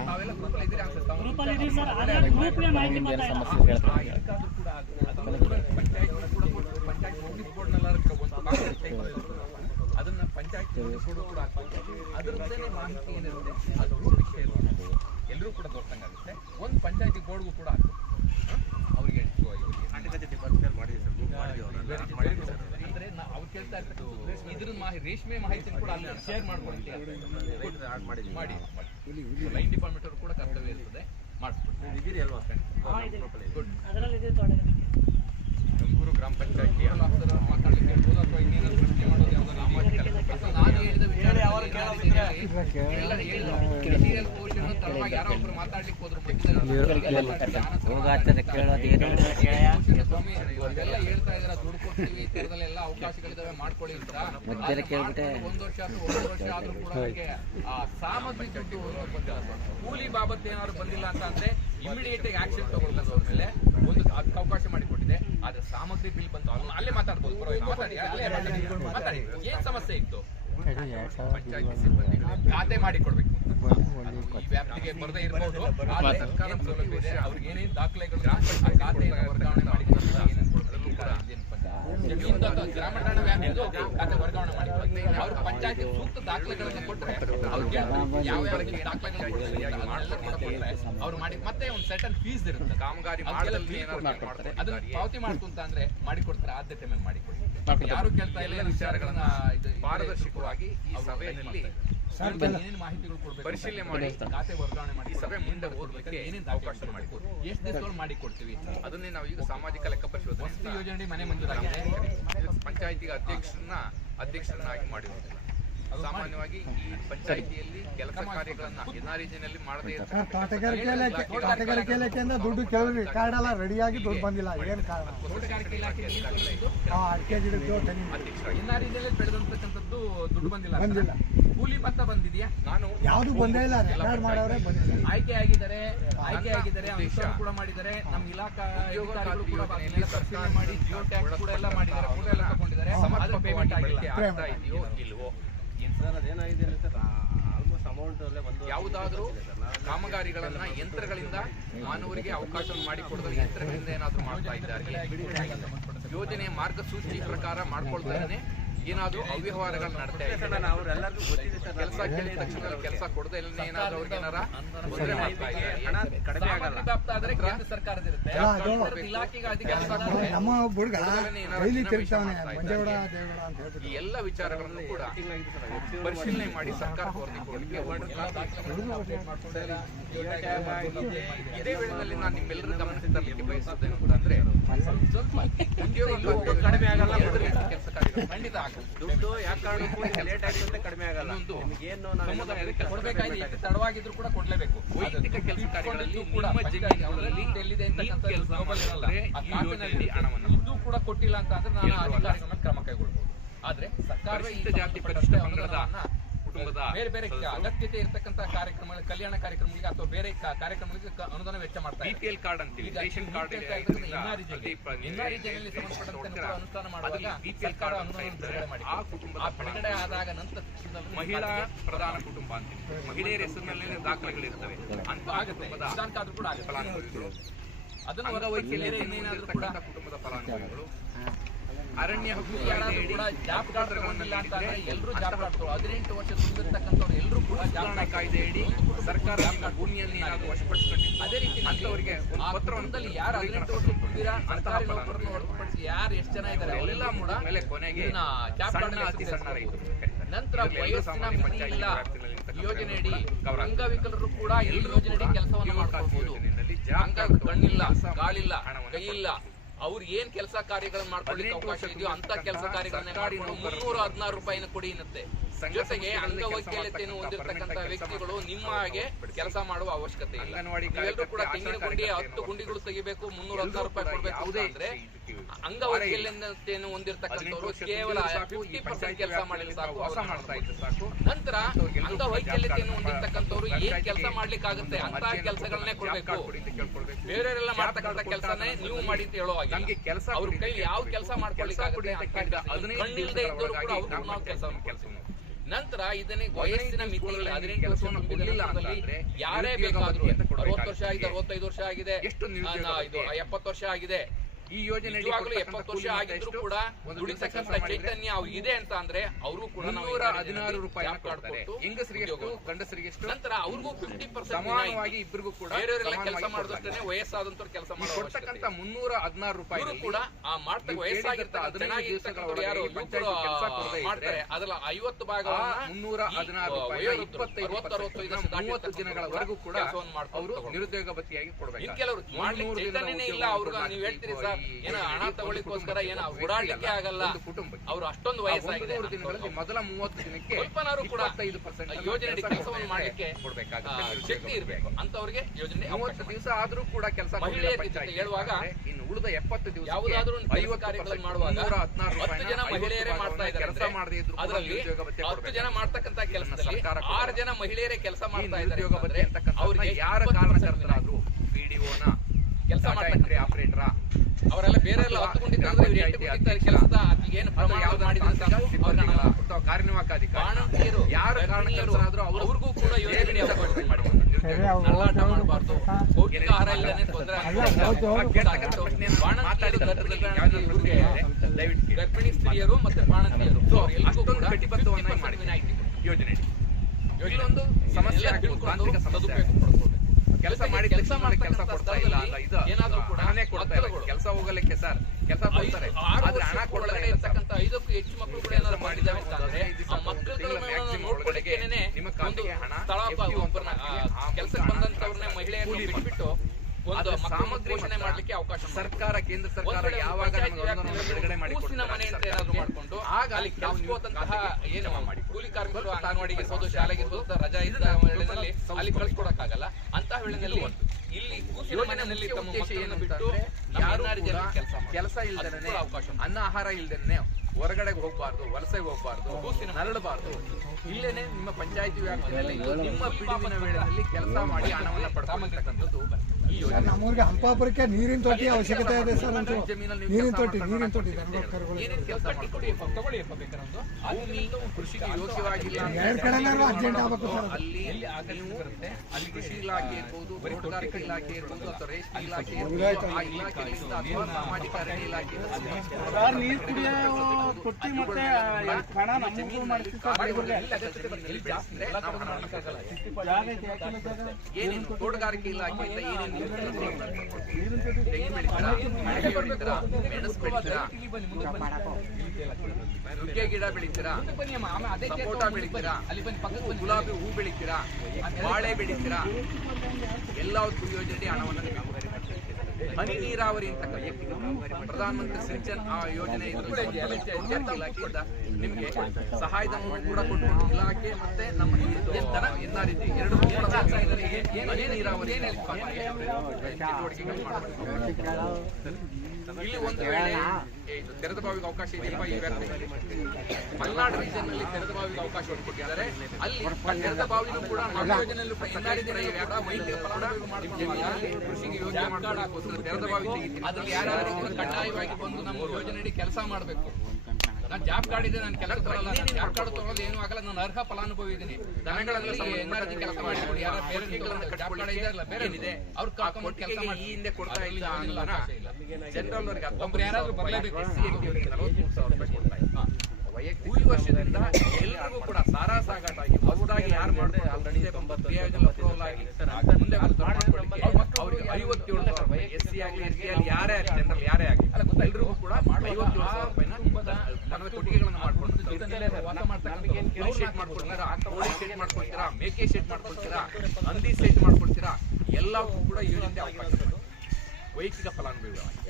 ತಾವೆಲ್ಲ ಗ್ರೂಪಲ್ಲಿ ಇದ್ದೀರಿ ಅನ್ಸುತ್ತೆ. ಗ್ರೂಪಲ್ಲಿ ಇದೀವಿ ಸರ್. ಅದೇ ಗ್ರೂಪ್ಗೆ ಮಾಹಿತಿ ಗೊತ್ತಾಯಿಲ್ಲ. ಇದಕ್ಕಾದ್ರೂ ಕೂಡ ಅದನ್ನು ಕೂಡ ಪಂಚಾಯತ್ ಕೂಡ ಕೊಟ್ಟು ಪಂಚಾಯತ್ ನೋಟಿಸ್ ಬೋರ್ಡ್ನೆಲ್ಲ ಅದನ್ನ ಪಂಚಾಯತ್ ನೋಟಿಸ್ ಬೋರ್ಡ್ ಕೂಡ ಹಾಕ್ಬೇಕು. ಅದರದ್ದೇ ಮಾಹಿತಿ ಏನಿರುತ್ತೆ ಅದು ವಿಷಯ ಎಲ್ಲರೂ ಕೂಡ ಗೊತ್ತಂಗಾಗುತ್ತೆ. ಒಂದು ಪಂಚಾಯತಿ ಬೋರ್ಡ್ಗೂ ಕೂಡ ಹಾಕ್ಬೇಕು. ಅವ್ರಿಗೆ ಅಂದ್ರೆ ಅವ್ರು ಕೇಳ್ತಾ ಇರ್ತಾರೆ ಇದ್ರ ರೇಷ್ಮೆ ಮಾಹಿತಿ ಕೂಡ ಅಲ್ಲಿ ಶೇರ್ ಮಾಡ್ಕೊಳ್ತೀವಿ ಮಾಡಿ ಲೈನ್ ಡಿಪಾರ್ಟ್ಮೆಂಟ್ ಅವರು ಕೂಡ ಕರ್ತವ್ಯ ಇರ್ತದೆ ಮಾಡಿಸ್ಬಿಡ್ತೀವಿ. ಗುಡ್. ಗಂಗೂರು ಗ್ರಾಮ ಪಂಚಾಯತಿ ಮಾತಾಡ್ಲಿಕ್ಕೆ ಹೇಳ್ಬೋದು ಅಥವಾ ಇನ್ನೇನಾದ್ರು ಪ್ರಶ್ನೆ ಮಾಡೋದು ಯಾವ್ದಾದ್ರು ಸಾಮಾಜಿಕ ನಾನು ಹೇಳಿದ ವಿಚಾರ ಯಾರೋ ಒಬ್ರು ಮಾತಾಡ್ಲಿಕ್ಕೆ ಹೋದ್ರು ಎಲ್ಲ ಹೇಳ್ತಾ ಇದಾರೆ ದುಡ್ಡು ಕೊಡ್ತೀವಿ ಈ ಥರದಲ್ಲೆಲ್ಲ ಅವಕಾಶಗಳಿದಾವೆ ಮಾಡ್ಕೊಳ್ಳಿ ಅಂತ. 1 ವರ್ಷ ಅಥವಾ 1 ವರ್ಷ ಆದ್ರೂ ಕೂಡ ಅವರಿಗೆ ಸಾಮಗ್ರಿ ದುಡ್ಡು ಕೂಲಿ ಬಾಬತ್ ಏನಾದ್ರು ಬಂದಿಲ್ಲ ಅಂತ ಅಂದ್ರೆ ಇಮಿಡಿಯೇಟ್ ಆಗಿ ಆಕ್ಷನ್ ತಗೊಳ್ಳೋದು ಅವ್ರ ಮೇಲೆ ಒಂದು ಅವಕಾಶ ಮಾಡಿಕೊಟ್ಟಿದೆ. ಆದ್ರೆ ಸಾಮಗ್ರಿ ಬಿಲ್ ಬಂತು ಅಲ್ಲೇ ಮಾತಾಡ್ಬೋದು. ಮಾತಾಡಿ ಏನ್ ಸಮಸ್ಯೆ ಇತ್ತು ಪಂಚಾಯತಿ ಸಿಬ್ಬಂದಿಗಳಿಗೆ ಖಾತೆ ಮಾಡಿಕೊಡ್ಬೇಕು. ಈ ವ್ಯಾಪ್ತಿಗೆ ಬರದೇ ಇರಬಹುದು. ಸರ್ಕಾರದ ಸೌಲಭ್ಯ ಇದೆ. ಅವ್ರಿಗೆ ಏನೇನು ದಾಖಲೆಗಳು ಖಾತೆಯನ್ನು ವರ್ಗಾವಣೆ ಮಾಡಿ ಗ್ರಾಮ ಠಾಣಾ ವ್ಯಾಪ್ತಿಗೂ ಖಾತೆ ವರ್ಗಾವಣೆ ಮಾಡಿ ಅವ್ರ ಪಂಚಾಯತಿ ಸೂಕ್ತ ದಾಖಲೆಗಳನ್ನು ಕೊಟ್ಟರೆ ಅವ್ರಿಗೆ ಯಾವ ದಾಖಲೆಗಳು ಅವ್ರು ಮಾಡಿ ಮತ್ತೆ ಒಂದು ಸೆಟಲ್ ಫೀಸ್ ಇರುತ್ತೆ. ಕಾಮಗಾರಿ ಅದನ್ನ ಪಾವತಿ ಮಾಡ್ತು ಅಂತ ಅಂದ್ರೆ ಮಾಡಿಕೊಡ್ತಾರೆ. ಆದ್ಯತೆ ಮೇಲೆ ಮಾಡಿಕೊಡ್ತಾರೆ. ಯಾರು ಕೇಳ್ತಾ ಇಲ್ಲ ವಿಚಾರಗಳನ್ನ ಪಾರದರ್ಶಕವಾಗಿ ಈ ಸಭೆಯಲ್ಲಿ ಏನೇನು ಮಾಹಿತಿಗಳು ಕೊಡ್ಬೇಕು ಪರಿಶೀಲನೆ ಮಾಡಿ ಖಾತೆ ವರ್ಗಾವಣೆ ಮಾಡಿ ಸಭೆ ಮುಂದೆ ಹೋಗ್ಲಿಕ್ಕೆ ಏನೇನು ಅವಕಾಶ ಮಾಡಿಕೊಡ್ತೀವಿ ಎಷ್ಟು ದಿವಸಗಳು ಮಾಡಿಕೊಡ್ತೀವಿ ಅದನ್ನೇ ನಾವು ಈಗ ಸಾಮಾಜಿಕ ಲೆಕ್ಕ ಪರಿಶೋಧನೆ ಯೋಜನೆ ಮನೆ ಮಂಜೂರಾಗಿದೆ. ಪಂಚಾಯತಿಗೆ ಅಧ್ಯಕ್ಷರನ್ನಾಗಿ ಮಾಡಿರುವುದು ಸಾಮಾನ್ಯವಾಗಿ ಈ ಪಂಚಾಯಿತಿಯಲ್ಲಿ ಕೆಲಸ ಕಾರ್ಯಗಳನ್ನ ಎನ್ಆರ್ಇಜಿನಲ್ಲಿ ಮಾಡದೇ ಇರ್ತಾರೆ. ತೋಟಗಾರಿಕೆ ಇಲಾಖೆಯಿಂದ ದುಡ್ಡು ಕೇಳಿದ್ರಿ ಕಾರ್ಡ್ ಎಲ್ಲ ರೆಡಿಯಾಗಿ ದುಡ್ಡು ಬಂದಿಲ್ಲ. ಏನ್ ಕಾರಣ? ತೋಟಗಾರಿಕೆ ಇಲಾಖೆ ಅಡಿಕೆ ಗಿಡದ್ದು ಎನ್ಆರ್ಇಜಿನಲ್ಲಿ ಬೆಳೆದಂತಕ್ಕಂಥದ್ದು ದುಡ್ಡು ಬಂದಿಲ್ಲ. ಕೂಲಿ ಭತ್ತ ಬಂದಿದೆಯಾ? ನಾನು ಯಾವ್ದು ಬಂದೇ ಇಲ್ಲ. ರೆಕಾರ್ಡ್ ಮಾಡೋರೇ ಬಂದಿಲ್ಲ. ಆಯ್ಕೆ ಆಗಿದ್ದಾರೆ ಅನುಷ್ಠಾನ ಕೂಡ ಮಾಡಿದ್ದಾರೆ. ನಮ್ಮ ಇಲಾಖಾ ಅಧಿಕಾರಿಗಳು ಕೂಡ ಪರಿಶೀಲನೆ ಮಾಡಿ ಜಿಯೋ ಟ್ಯಾಕ್ಸ್ ಕೂಡ ಎಲ್ಲ ಮಾಡಿದ್ದಾರೆ. ಫೋಟೋ ಎಲ್ಲ ತಗೊಂಡಿದ್ದಾರೆ. ಅದ್ರ ಪೇಮೆಂಟ್ ಆಗ್ತಾ ಇದೆಯೋ ಇಲ್ವೋ ಅದೇನಾಗಿದೆ ಸರ್ ಆಲ್ಮೋಸ್ಟ್ ಅಮೌಂಟ್ ಯಾವುದಾದ್ರೂ ಕಾಮಗಾರಿಗಳನ್ನ ಯಂತ್ರಗಳಿಂದ ಮಾನವರಿಗೆ ಅವಕಾಶ ಮಾಡಿಕೊಡೋದು ಯಂತ್ರಗಳಿಂದ ಏನಾದ್ರು ಮಾಡ್ತಾ ಇದ್ದಾರೆ ಯೋಜನೆಯ ಮಾರ್ಗಸೂಚಿ ಪ್ರಕಾರ ಮಾಡ್ಕೊಳ್ತಾನೆ ಏನಾದ್ರು ಅವ್ಯವಹಾರಗಳು ನಡ್ತಾ ಇದೆ ಅವರೆಲ್ಲರಿಗೂ ಗೊತ್ತಿದೆ ಸರ್. ಕೆಲಸ ಕೇಳಿದ ತಕ್ಷಣ ಕೆಲಸ ಕೊಡದೆ ಏನಾದ್ರು ಅವ್ರಿಗೆ ಏನಾರ ತೊಂದರೆ ಮಾಡ್ತಾ ಇದ್ದಾರೆ. ಹಣ ಕಡಿಮೆ ಆಗಲ್ಲ ಆದ್ರೆ ಕೇಂದ್ರ ಸರ್ಕಾರದಿರುತ್ತೆ. ಇಲಾಖೆಗೆ ಅಧಿಕಾರ ನಮ್ಮ ಹುಡುಗ ಡೈಲಿ ತಿರ್ತಾವನೆ ಮಂಜೇಗೌಡ ದೇವೇಗೌಡ ಅಂತ ಹೇಳ್ಬಿಟ್ಟು ಈ ಎಲ್ಲ ವಿಚಾರಗಳನ್ನು ಕೂಡ ಪರಿಶೀಲನೆ ಮಾಡಿ ಸರ್ಕಾರಕ್ಕೆ ವರದಿ ಕೊಡಲಿಕ್ಕೆ ಇದೇ ವೇಳೆಯಲ್ಲಿ ನಾನು ನಿಮ್ಮೆಲ್ಲರೂ ಗಮನಿಸಿ ತರಲಿಕ್ಕೆ ಬಯಸುತ್ತೇನೆ ಅಂತಂದ್ರೆ ಉದ್ಯೋಗ ಕಡಿಮೆ ಆಗಲ್ಲ. ಕೆಲಸ ಕಾರ್ಯಗಳು ಖಂಡಿತ ಆಗುತ್ತೆ. ದುಡ್ಡು ಯಾವ ಕಾರಣಕ್ಕೂ ಲೇಟ್ ಆಗ್ತದೆ ಕಡಿಮೆ ಆಗಲ್ಲ. ಏನು ಕೊಡಬೇಕಾಗಿದೆ ಎಷ್ಟು ತಡವಾಗಿದ್ರು ಕೂಡ ಕೊಡ್ಲೇಬೇಕು. ವೈಯಕ್ತಿಕ ಕೆಲಸ ಕಾರ್ಯಗಳಲ್ಲಿ ಕೂಡ ಎಲ್ಲಿದೆ ಹಣವನ್ನು ಇದು ಕೂಡ ಕೊಟ್ಟಿಲ್ಲ ಅಂತ ಅಂದ್ರೆ ನಾನು ಅಧಿಕಾರಿಗಳ ಕ್ರಮ ಕೈಗೊಳ್ಬಹುದು. ಆದ್ರೆ ಸರ್ಕಾರ ಜಾತಿ ಪರಿಶಿಷ್ಟ ಪಂಗಡದ ಬೇರೆ ಬೇರೆ ಅಗತ್ಯತೆ ಇರತಕ್ಕಂತ ಕಾರ್ಯಕ್ರಮಗಳು, ಕಲ್ಯಾಣ ಕಾರ್ಯಕ್ರಮಗಳಿಗೆ ಅಥವಾ ಬೇರೆ ಕಾರ್ಯಕ್ರಮಗಳಿಗೆ ಅನುದಾನ ವೆಚ್ಚ ಮಾಡ್ತಾರೆ. ಬಿಪಿಎಲ್ ಕಾರ್ಡ್ ಅಂತೀವಿ, ರೇಷನ್ ಕಾರ್ಡ್ ಇನ್ನಾರಿ ಜಿಲ್ಲೆಯಲ್ಲಿ ಸಂಬಂಧಪಟ್ಟಂತೆ ಅನುಷ್ಠಾನ ಮಾಡುವಾಗ ಸರ್ಕಾರ ಅನುದಾನ ಬಿಡುಗಡೆ ಮಾಡಿ ಆ ಬಿಡುಗಡೆ ಆದಾಗ ನಂತರ ಮಹಿಳಾ ಪ್ರಧಾನ ಕುಟುಂಬ ಅಂತೀವಿ. ಮಹಿಳೆಯರ ಹೆಸರಿನಲ್ಲಿ ದಾಖಲೆಗಳಿರ್ತವೆ ಅಂತ ಆಗುತ್ತೆ, ನಿಧಾನಕ್ಕಾದ್ರೂ ಕೂಡ ಆಗುತ್ತೆ. ಫಲಾನುಭವಿಗಳು, ಅದನ್ನು ಅಂಗವೈಕಲ್ಯ ಏನಾದ್ರೂ ಕೂಡ ಕುಟುಂಬದ ಫಲಾನುಭವಿಗಳು, ಅರಣ್ಯ ಹಕ್ಕು ಯಾರಾದ್ರೂ ಕೂಡ ಜಾಬ್ ಕಾರ್ಡ್ ತಗೊಂಡಿಲ್ಲ ಅಂತ ಅಂದ್ರೆ ಎಲ್ಲರೂ ಜಾಬ್ ಕಾರ್ಡ್ 18 ವರ್ಷ ತುಂಬಿರ್ತಕ್ಕಂಥವ್ರು ಎಲ್ಲರೂ ಕೂಡ ಜಾಬ್ ಕಾರ್ಡ್ ಕಾಯ್ದೆಯಡಿ ಸರ್ಕಾರ ಭೂಮಿಯಲ್ಲಿ ಏನಾದರೂ ವಶಪಡಿಸಿಕೊಂಡಿಲ್ಲ. ಅದೇ ರೀತಿ ಅಂತವರಿಗೆ ಆ ಪತ್ರದಲ್ಲಿ ಯಾರು 18 ವರ್ಷ ತುಂಬಿರಾ ಸರ್ಕಾರಿ ನೌಕರರನ್ನು ಹೊರತುಪಡಿಸಿ ಯಾರು ಎಷ್ಟು ಜನ ಇದ್ದಾರೆ ಎಲ್ಲ ಕೂಡ ಮೇಲೆ ಕೊನೆಗೆ ಜಾಬ್ ಸಣ್ಣ ಕಾರ್ಡ್ ಅತಿ ಸಣ್ಣ ರೈತರು ನಂತರ ವಯಸ್ಸಿನ ಮಿತಿ ಇಲ್ಲ ಯೋಜನೆಯಡಿ ಅಂಗವಿಕಲರು ಕೂಡ ಈ ಯೋಜನೆಯಡಿ ಕೆಲಸವನ್ನು ಮಾಡ್ಕೊಳ್ಬಹುದು. ಕಣ್ಣಿಲ್ಲ, ಕಾಲಿಲ್ಲ, ಕೈ ಇಲ್ಲ, ಅವ್ರು ಏನ್ ಕೆಲಸ ಕಾರ್ಯಗಳನ್ನ ಮಾಡ್ಕೊಳ್ಳಿಕ್ಕೆ ಅವಕಾಶ ಇದೆಯೋ ಅಂತ ಕೆಲಸ ಕಾರ್ಯಗಳನ್ನ 316 ರೂಪಾಯಿನ ಕೊಡಿ ಅನ್ನತ್ತೆ. ಜೊತೆಗೆ ಅಂಗವೈಕಲ್ಯತೆಯನ್ನು ಹೊಂದಿರತಕ್ಕಂತ ವ್ಯಕ್ತಿಗಳು ನಿಮ್ಮ ಹಾಗೆ ಕೆಲಸ ಮಾಡುವ ಅವಶ್ಯಕತೆ ಇಲ್ಲ. ನೀವೆಲ್ಲರೂ ಕೂಡ ತೆಂಗಿನ ಗುಂಡಿ 10 ಗುಂಡಿಗಳು ತೆಗಿಬೇಕು, 316 ರೂಪಾಯಿ ಕೊಡ್ಬೇಕು ಅಂದ್ರೆ ಅಂಗವೈಕಲ್ಯತೆಯನ್ನು ಹೊಂದಿರತಕ್ಕಂಥವ್ರು ಕೇವಲ 50% ಕೆಲಸ ಮಾಡಲು ಸಾಕು, ಅವ್ರು ಮಾಡ್ತಾ ಇದ್ರು ಸಾಕು. ನಂತರ ಅಂಗವೈಕಲ್ಯತೆಯನ್ನು ಹೊಂದಿರತಕ್ಕಂಥವ್ರು ಏನ್ ಕೆಲಸ ಮಾಡ್ಲಿಕ್ಕೆ ಆಗುತ್ತೆ ಅಂತ ಕೆಲಸಗಳನ್ನೇ ಕೊಡ್ಬೇಕು. ಬೇರೆಯವರೆಲ್ಲ ಮಾಡ್ತಕ್ಕಂಥ ಕೆಲಸನೇ ನೀವು ಮಾಡಿ ಅಂತ ಹೇಳೋ ಹಾಗೆ ಅವ್ರ ಕೈ ಯಾವ ಕೆಲಸ ಮಾಡ್ಕೊಳ್ಳಿಕ್ಕಾಗುತ್ತೆ ಕಣ್ಣಿಲ್ಲದೆ ಇದ್ದವರು ಕೂಡ ಅವ್ರು ನಾವು ಕೆಲಸ. ನಂತರ ಇದನ್ನೇ ವಯಸ್ಸಿನ ಮಿತಿ ಇಲ್ಲ, 18 ವರ್ಷ ತುಂಬಿಲ್ಲ ಅಂತಂದ್ರೆ ಯಾರೇ ಬೇಕಾದ್ರೂ 60 ವರ್ಷ ಆಗಿದೆ, 65 ವರ್ಷ ಆಗಿದೆ, 70 ವರ್ಷ ಆಗಿದೆ, ಈ ಯೋಜನೆ 70 ವರ್ಷ ಆಗಿದ್ರು ಕೂಡ ದುಡಿತಕ್ಕಂತ ಚೈತನ್ಯ ಇದೆ ಅಂತ ಅಂದ್ರೆ ಅವರು ಕೂಡ 116 ರೂಪಾಯಿ ಹೆಂಗಸರಿಗೆ ಗಂಡಸರಿಗೆ ನಂತರ ಅವ್ರಿಗೂ 50% ಸಮಾನವಾಗಿ ಇಬ್ಬರಿಗೂ ಕೂಡ ಬೇರೆಯವರೆಲ್ಲ ಕೆಲಸ ಮಾಡೋದಷ್ಟೇ ವಯಸ್ಸಾದಂತವ್ರು ಕೆಲಸ ಕೊಡ್ತಕ್ಕಂತ 316 ರೂಪಾಯಿ ಕೂಡ ಆ ಮಾಡ್ತಾ ವಯಸ್ಸಾಗಿರ್ತಾರೆ ಯಾರು ಮಾಡ್ತಾರೆ ಅದರ 50 ಭಾಗವನ್ನ 316 ರೂಪಾಯಿ 25 ದಿನಗಳವರೆಗೂ ಕೂಡ ಅವರು ನಿರುದ್ಯೋಗ ಭತ್ಯೆಯಾಗಿ ಕೊಡಬೇಕು. ಕೆಲವರು ಮಾಡ್ಲಿಕ್ಕೆ ಚೈತನ್ಯನೇ ಇಲ್ಲ ಅವ್ರಿಗೆ. ನೀವು ಹೇಳ್ತೀರಿ ಸರ್ ಏನೋ ಹಣ ತಗೊಳ್ಳಿಕ್ಕೋಸ್ಕರ ಏನೋ ಓಡಾಡ್ಲಿಕ್ಕೆ ಆಗಲ್ಲ, ಅವ್ರು ಅಷ್ಟೊಂದು ವಯಸ್ಸಾಗಿದೆ. ಮೊದಲ 30 ದಿನಕ್ಕೆ ಸ್ವಲ್ಪನಾರು ಕೂಡ 25% ಯೋಜನೆ ಕೆಲಸವನ್ನು ಮಾಡ್ಲಿಕ್ಕೆ ಶಕ್ತಿ ಇರಬೇಕು ಅಂತವ್ರಿಗೆ ಯೋಜನೆ 30 ದಿವಸ ಆದ್ರೂ ಕೂಡ ಕೆಲಸ ಮಹಿಳೆಯರಿಗೆ ಹೇಳುವಾಗ ಇನ್ನು ಉಳಿದ 70 ದಿವಸ ಯಾವುದಾದ್ರೂ 50 ಕಾರ್ಯಗಳನ್ನು ಮಾಡುವಾಗ 10 ಜನ ಮಹಿಳೆಯರೇ ಮಾಡ್ತಾ ಇದ್ದಾರೆ. ಕೆಲಸ ಮಾಡದೇ ಇದ್ರು ಅದರಲ್ಲಿ 10 ಜನ ಮಾಡ್ತಕ್ಕಂತ ಕೆಲಸದಲ್ಲಿ 6 ಜನ ಮಹಿಳೆಯರೇ ಕೆಲಸ ಮಾಡ್ತಾ ಇದ್ದಾರೆ. ಅವ್ರಿಗೆ ಯಾರ ಕಾರಣಕರ್ತರಾದ್ರು ಪಿಡಿಒನ ಕೆಲಸ ಮಾಡ್ತಾರೆ ಆಪರೇಟರ್ ಅವರೆಲ್ಲ ಬೇರೆ ಎಲ್ಲ 10 ಗುಂಡಿ ಕೆಲಸದ ಏನು ಕಾರ್ಯನಿರ್ವಾಹಕ ಅಧಿಕಾರಿ ಯಾರ ಕಾರಣಕರ್ತರಾದ್ರೂ ಅವ್ರಿಗೂ ಕೂಡ ಯೋಜನೆ ನಲ್ಲಾಟ ಮಾಡಬಾರ್ದು, ಭೌತಿಕ ಆಹಾರ ಇಲ್ಲದೆ ತೊಂದರೆ ಗರ್ಭಿಣಿ ಸ್ತ್ರೀಯರು ಮತ್ತೆ ಬಾಣಂತಿಯರು ಕಟಿಬದ್ಧವನ್ನ ಮಾಡಿ ಯೋಜನೆ ಒಂದು ಸಮಸ್ಯೆ ತಾಂತ್ರಿಕ ಸದುಪಯೋಗ ಪಡ್ಕೋಬೇಕು. ಕೆಲಸ ಮಾಡಿ ಕೆಲಸ ಕೊಡ್ತಾ ಇಲ್ಲ ಅಲ್ಲ, ಇದು ಏನಾದ್ರೂ ಕೂಡ ಹಣನೇ ಕೊಡ್ತಾ ಇಲ್ಲ. ಕೆಲಸ ಹೋಗಲಿಕ್ಕೆ ಸರ್ ಕೆಲಸ ಕೊಡ್ತಾರೆ, ಆದ್ರೆ ಹಣ ಕೊಡೋದೇ ಇರ್ತಕ್ಕಂಥ 5ಕ್ಕೂ ಹೆಚ್ಚು ಮಕ್ಕಳು ಕೂಡ ಏನಾದ್ರು ಮಾಡಿದ್ದಾವೆ ಅಂತಂದ್ರೆ ಆ ಮಕ್ಕಳುಗಳನ್ನ ನೋಡ್ಕೊಳ್ಳಿಕ್ಕೇನೆ ನಿಮ್ಮ ಖಾತೆಗೆ ಹಣ ಕೆಲಸಕ್ಕೆ ಬಂದಂತವ್ರನ್ನ ಮಹಿಳೆಯರನ್ನ ಬಿಟ್ಬಿಟ್ಟು ಒಂದು ಸಾಮಗ್ರಿ ಘೋಷಣೆ ಮಾಡ್ಲಿಕ್ಕೆ ಅವಕಾಶ ಸರ್ಕಾರ ಕೇಂದ್ರ ಸರ್ಕಾರ ಯಾವಾಗ ಬಿಡುಗಡೆ ಮಾಡಿ ಮನೆ ಅಂತ ಏನಾದ್ರು ಮಾಡ್ಕೊಂಡು ಆಗ ಅಲ್ಲಿ ಕೆಲಸದಂತಹ ಏನು ಮಾಡಿ ಕೂಲಿ ಕಾರ್ಮಿಕರು ಅಂಗನವಾಡಿಗೆ ಇರ್ಬೋದು, ಶಾಲೆಗೆ ಇರ್ಬೋದು, ರಜಾ ಇದ್ದ ವೇಳೆಯಲ್ಲಿ ಅಲ್ಲಿ ಕಳ್ಸ್ಕೊಡಕ್ಕಾಗಲ್ಲ. ಅಂತ ವೇಳೆಯಲ್ಲಿ ಇಲ್ಲಿ ಕೂಸಿನ ಮನೆಯಲ್ಲಿ ತಮ್ಮ ಮಕ್ಕಳನ್ನು ಬಿಟ್ಟು ಯಾರು ಕೆಲಸ ಇಲ್ದೇನೆ ಅನ್ನ ಆಹಾರ ಇಲ್ದೇನೆ ಹೊರಗಡೆ ಹೋಗ್ಬಾರ್ದು, ವಲಸೆಗೆ ಹೋಗ್ಬಾರ್ದು, ನರಳಬಾರ್ದು. ಇಲ್ಲೇನೆ ನಿಮ್ಮ ಪಂಚಾಯತಿ ವ್ಯಾಪ್ತಿಯಲ್ಲಿ ನಿಮ್ಮ ಬಿಡುವಿನ ವೇಳೆಯಲ್ಲಿ ಕೆಲಸ ಮಾಡಿ ಹಣವನ್ನ ಪಡ್ಕೊಂಡಿರ್ತಕ್ಕಂಥದ್ದು ಈ ಯೋಜನೆ. ನಮ್ಮೂರಿಗೆ ಹಂಪಾಪುರಕ್ಕೆ ನೀರಿನ ತೊಟ್ಟಿ ಅವಶ್ಯಕತೆ ಇದೆ ಸರ್. ಅಂತೂ ನೀರಿನ ತೊಟ್ಟಿ ಏನೇನು ಕೆಲಸ ಭೂಮಿ ಕೃಷಿಗೆ ಯೋಗ್ಯವಾಗಿಲ್ಲ, 2 ಕಡೆನಾರು ಅರ್ಜೆಂಟ್ ಆಗ್ಬೇಕು ಸರ್. ಅಲ್ಲಿ ನೀವು ಅಲ್ಲಿ ಕೃಷಿ ಇಲಾಖೆ ಇರ್ಬೋದು, ತೋಟಗಾರಿಕೆ ಇಲಾಖೆ ಇರ್ಬೋದು, ಅಥವಾ ರೇಷ್ಮೆ ಇಲಾಖೆ ಇರ್ಬೋದು, ಆ ಇಲಾಖೆಯಿಂದ ಅಥವಾ ಸಾಮಾಜಿಕ ಅರಣ್ಯ ಇಲಾಖೆ ನೀರು ಕುಡಿಯೋ ತೊಟ್ಟಿ ಮತ್ತೆ ಹಣ ನಮಗೂ ಏನೇನು ತೋಟಗಾರಿಕೆ ಇಲಾಖೆಯಿಂದ ಏನೇನು ತೆಂಗಿನ ಬೆಳಿತೀರಾ, ಅಡಿಕೆ ಬೆಳಿತೀರಾ, ಮೆಣಸು ಬೆಳಿತೀರಾ, ನುಗ್ಗೆ ಗಿಡ ಬೆಳಿತೀರಾ, ಸಪೋಟ ಬೆಳಿತೀರಾ, ಗುಲಾಬಿ ಹೂ ಬೆಳಿತೀರಾ, ಬಾಳೆ ಬೆಳಿತೀರಾ, ಎಲ್ಲದಕ್ಕೂ ಯೋಜನೆ ಹಣವನ್ನು ನೀವು ಹನಿ ನೀರಾವರಿ ಅಂತಕ್ಕಂಥ ಪ್ರಧಾನ ಮಂತ್ರಿ ಸಿಂಚನ್ ಯೋಜನೆ ಇಲಾಖೆಯಿಂದ ನಿಮ್ಗೆ ಸಹಾಯಧನವನ್ನು ಕೂಡ ಕೊಟ್ಟು ಇಲಾಖೆ ಮತ್ತೆ ನಮ್ಮ NREG ಎರಡು ಕೂಡ ಹನಿ ನೀರಾವರಿ ಚಟುವಟಿಕೆಗಳು ಮಾಡಬೇಕು. ಇಲ್ಲಿ ಒಂದು ವೇಳೆ ಇದು ತೆರೆದ ಬಾವಿಗೆ ಅವಕಾಶ ಇದೆಯಲ್ವಾ ಈ ವ್ಯಾಪ್ತಿಯಲ್ಲಿ ಮಲೆನಾಡು ರೀಜನ್ ನಲ್ಲಿ ತೆರೆದ ಬಾವಿಗೆ ಅವಕಾಶ ಕೊಟ್ಟಿದ್ದಾರೆ. ಅಲ್ಲಿ ತೆರೆದ ಬಾವಿನೂ ಕೂಡ ನಮ್ಮ ಯೋಜನೆಯಲ್ಲಿ ಕೃಷಿಗೆ ಯೋಜನೆ ಮಾಡಬೇಕಾಗೋಸ್ಕರ ತೆರೆದ ಬಾವಿ ತೆಗಿತೀನಿ. ಅದ್ರಲ್ಲಿ ಯಾರು ಕಡ್ಡಾಯವಾಗಿ ಬಂದು ನಮ್ಮ ಯೋಜನೆಯಡಿ ಕೆಲಸ ಮಾಡಬೇಕು. ನಾನು ಜಾಬ್ ಕಾರ್ಡ್ ಇದೆ, ನಾನು ಕೆಲಸ ಬರಲ್ಲ, ಜಾಬ್ ಕಾರ್ಡ್ ತಗೊಳ್ಳೋದು ಏನೂ ಆಗಲ್ಲ, ನಾನು ಅರ್ಹ ಫಲಾನುಭವಿ ಇದ್ದೀನಿ. ದನಗಳಲ್ಲಿ NREG ಕೆಲಸ ಮಾಡಿ ಯಾರು ಬೇರೆ ಜಾಬ್ ಕಾರ್ಡ್ ಇದೆಯಲ್ಲ ಬೇರೆ ಇದೆ ಅವ್ರು ಕಾಕೊಂಡು ಕೆಲಸ ಮಾಡಿ ಈ ಹಿಂದೆ ಕೊಡ್ತಾ ಇಲ್ಲ ಅನುದಾನ ಜನರಲ್ ಅವರಿಗೆ 19 ಯಾರಾದ್ರೂ ಬರಲೇಬೇಕು. 43,000 ರೂಪಾಯಿ ಕೊಡ್ತಾ ಇತ್ತು. ವೈಯಕ್ತಿಕ ಈ ವರ್ಷದಿಂದ ಎಲ್ಲರಿಗೂ ಕೂಡ ಸಾರಾ ಸಾಗಾಟಾಗಿ ಹೊಸದಾಗಿ ಯಾರು ಮಾಡ್ತಾರೆ ಆಲ್ರೆಡಿ 90 ಅಪ್ರೂವಲ್ ಆಗಿ ಮುಂದೆ ಅವ್ರಿಗೆ 57,000 SC ಆಗಲಿ SC ಆಗಲಿ ಯಾರೇ ಆಗಲಿ ಜನರಲ್ ಯಾರೇ ಆಗಲಿ ಎಲ್ಲರಿಗೂ ಕೂಡ 57,000 ರೂಪಾಯಿನ ಮನವಿ ಕೊಟ್ಟಿಗೆಗಳನ್ನು ಮಾಡ್ಕೊಂಡು ಶೆಡ್ ಮಾಡ್ಕೊಳ್ತೀರಾ, ಕೋಳಿ ಶೆಡ್ ಮಾಡ್ಕೊಳ್ತೀರಾ, ಮೇಕೆ ಶೆಡ್ ಮಾಡ್ಕೊಳ್ತೀರಾ, ಹಂದಿ ಶೆಡ್ ಮಾಡ್ಕೊಳ್ತೀರಾ, ಎಲ್ಲವೂ ಕೂಡ ಯೋಜನೆ ಅವಕಾಶ ವೈಯಕ್ತಿಕ ಫಲಾನುಭವಿಗಳಾಗಿ.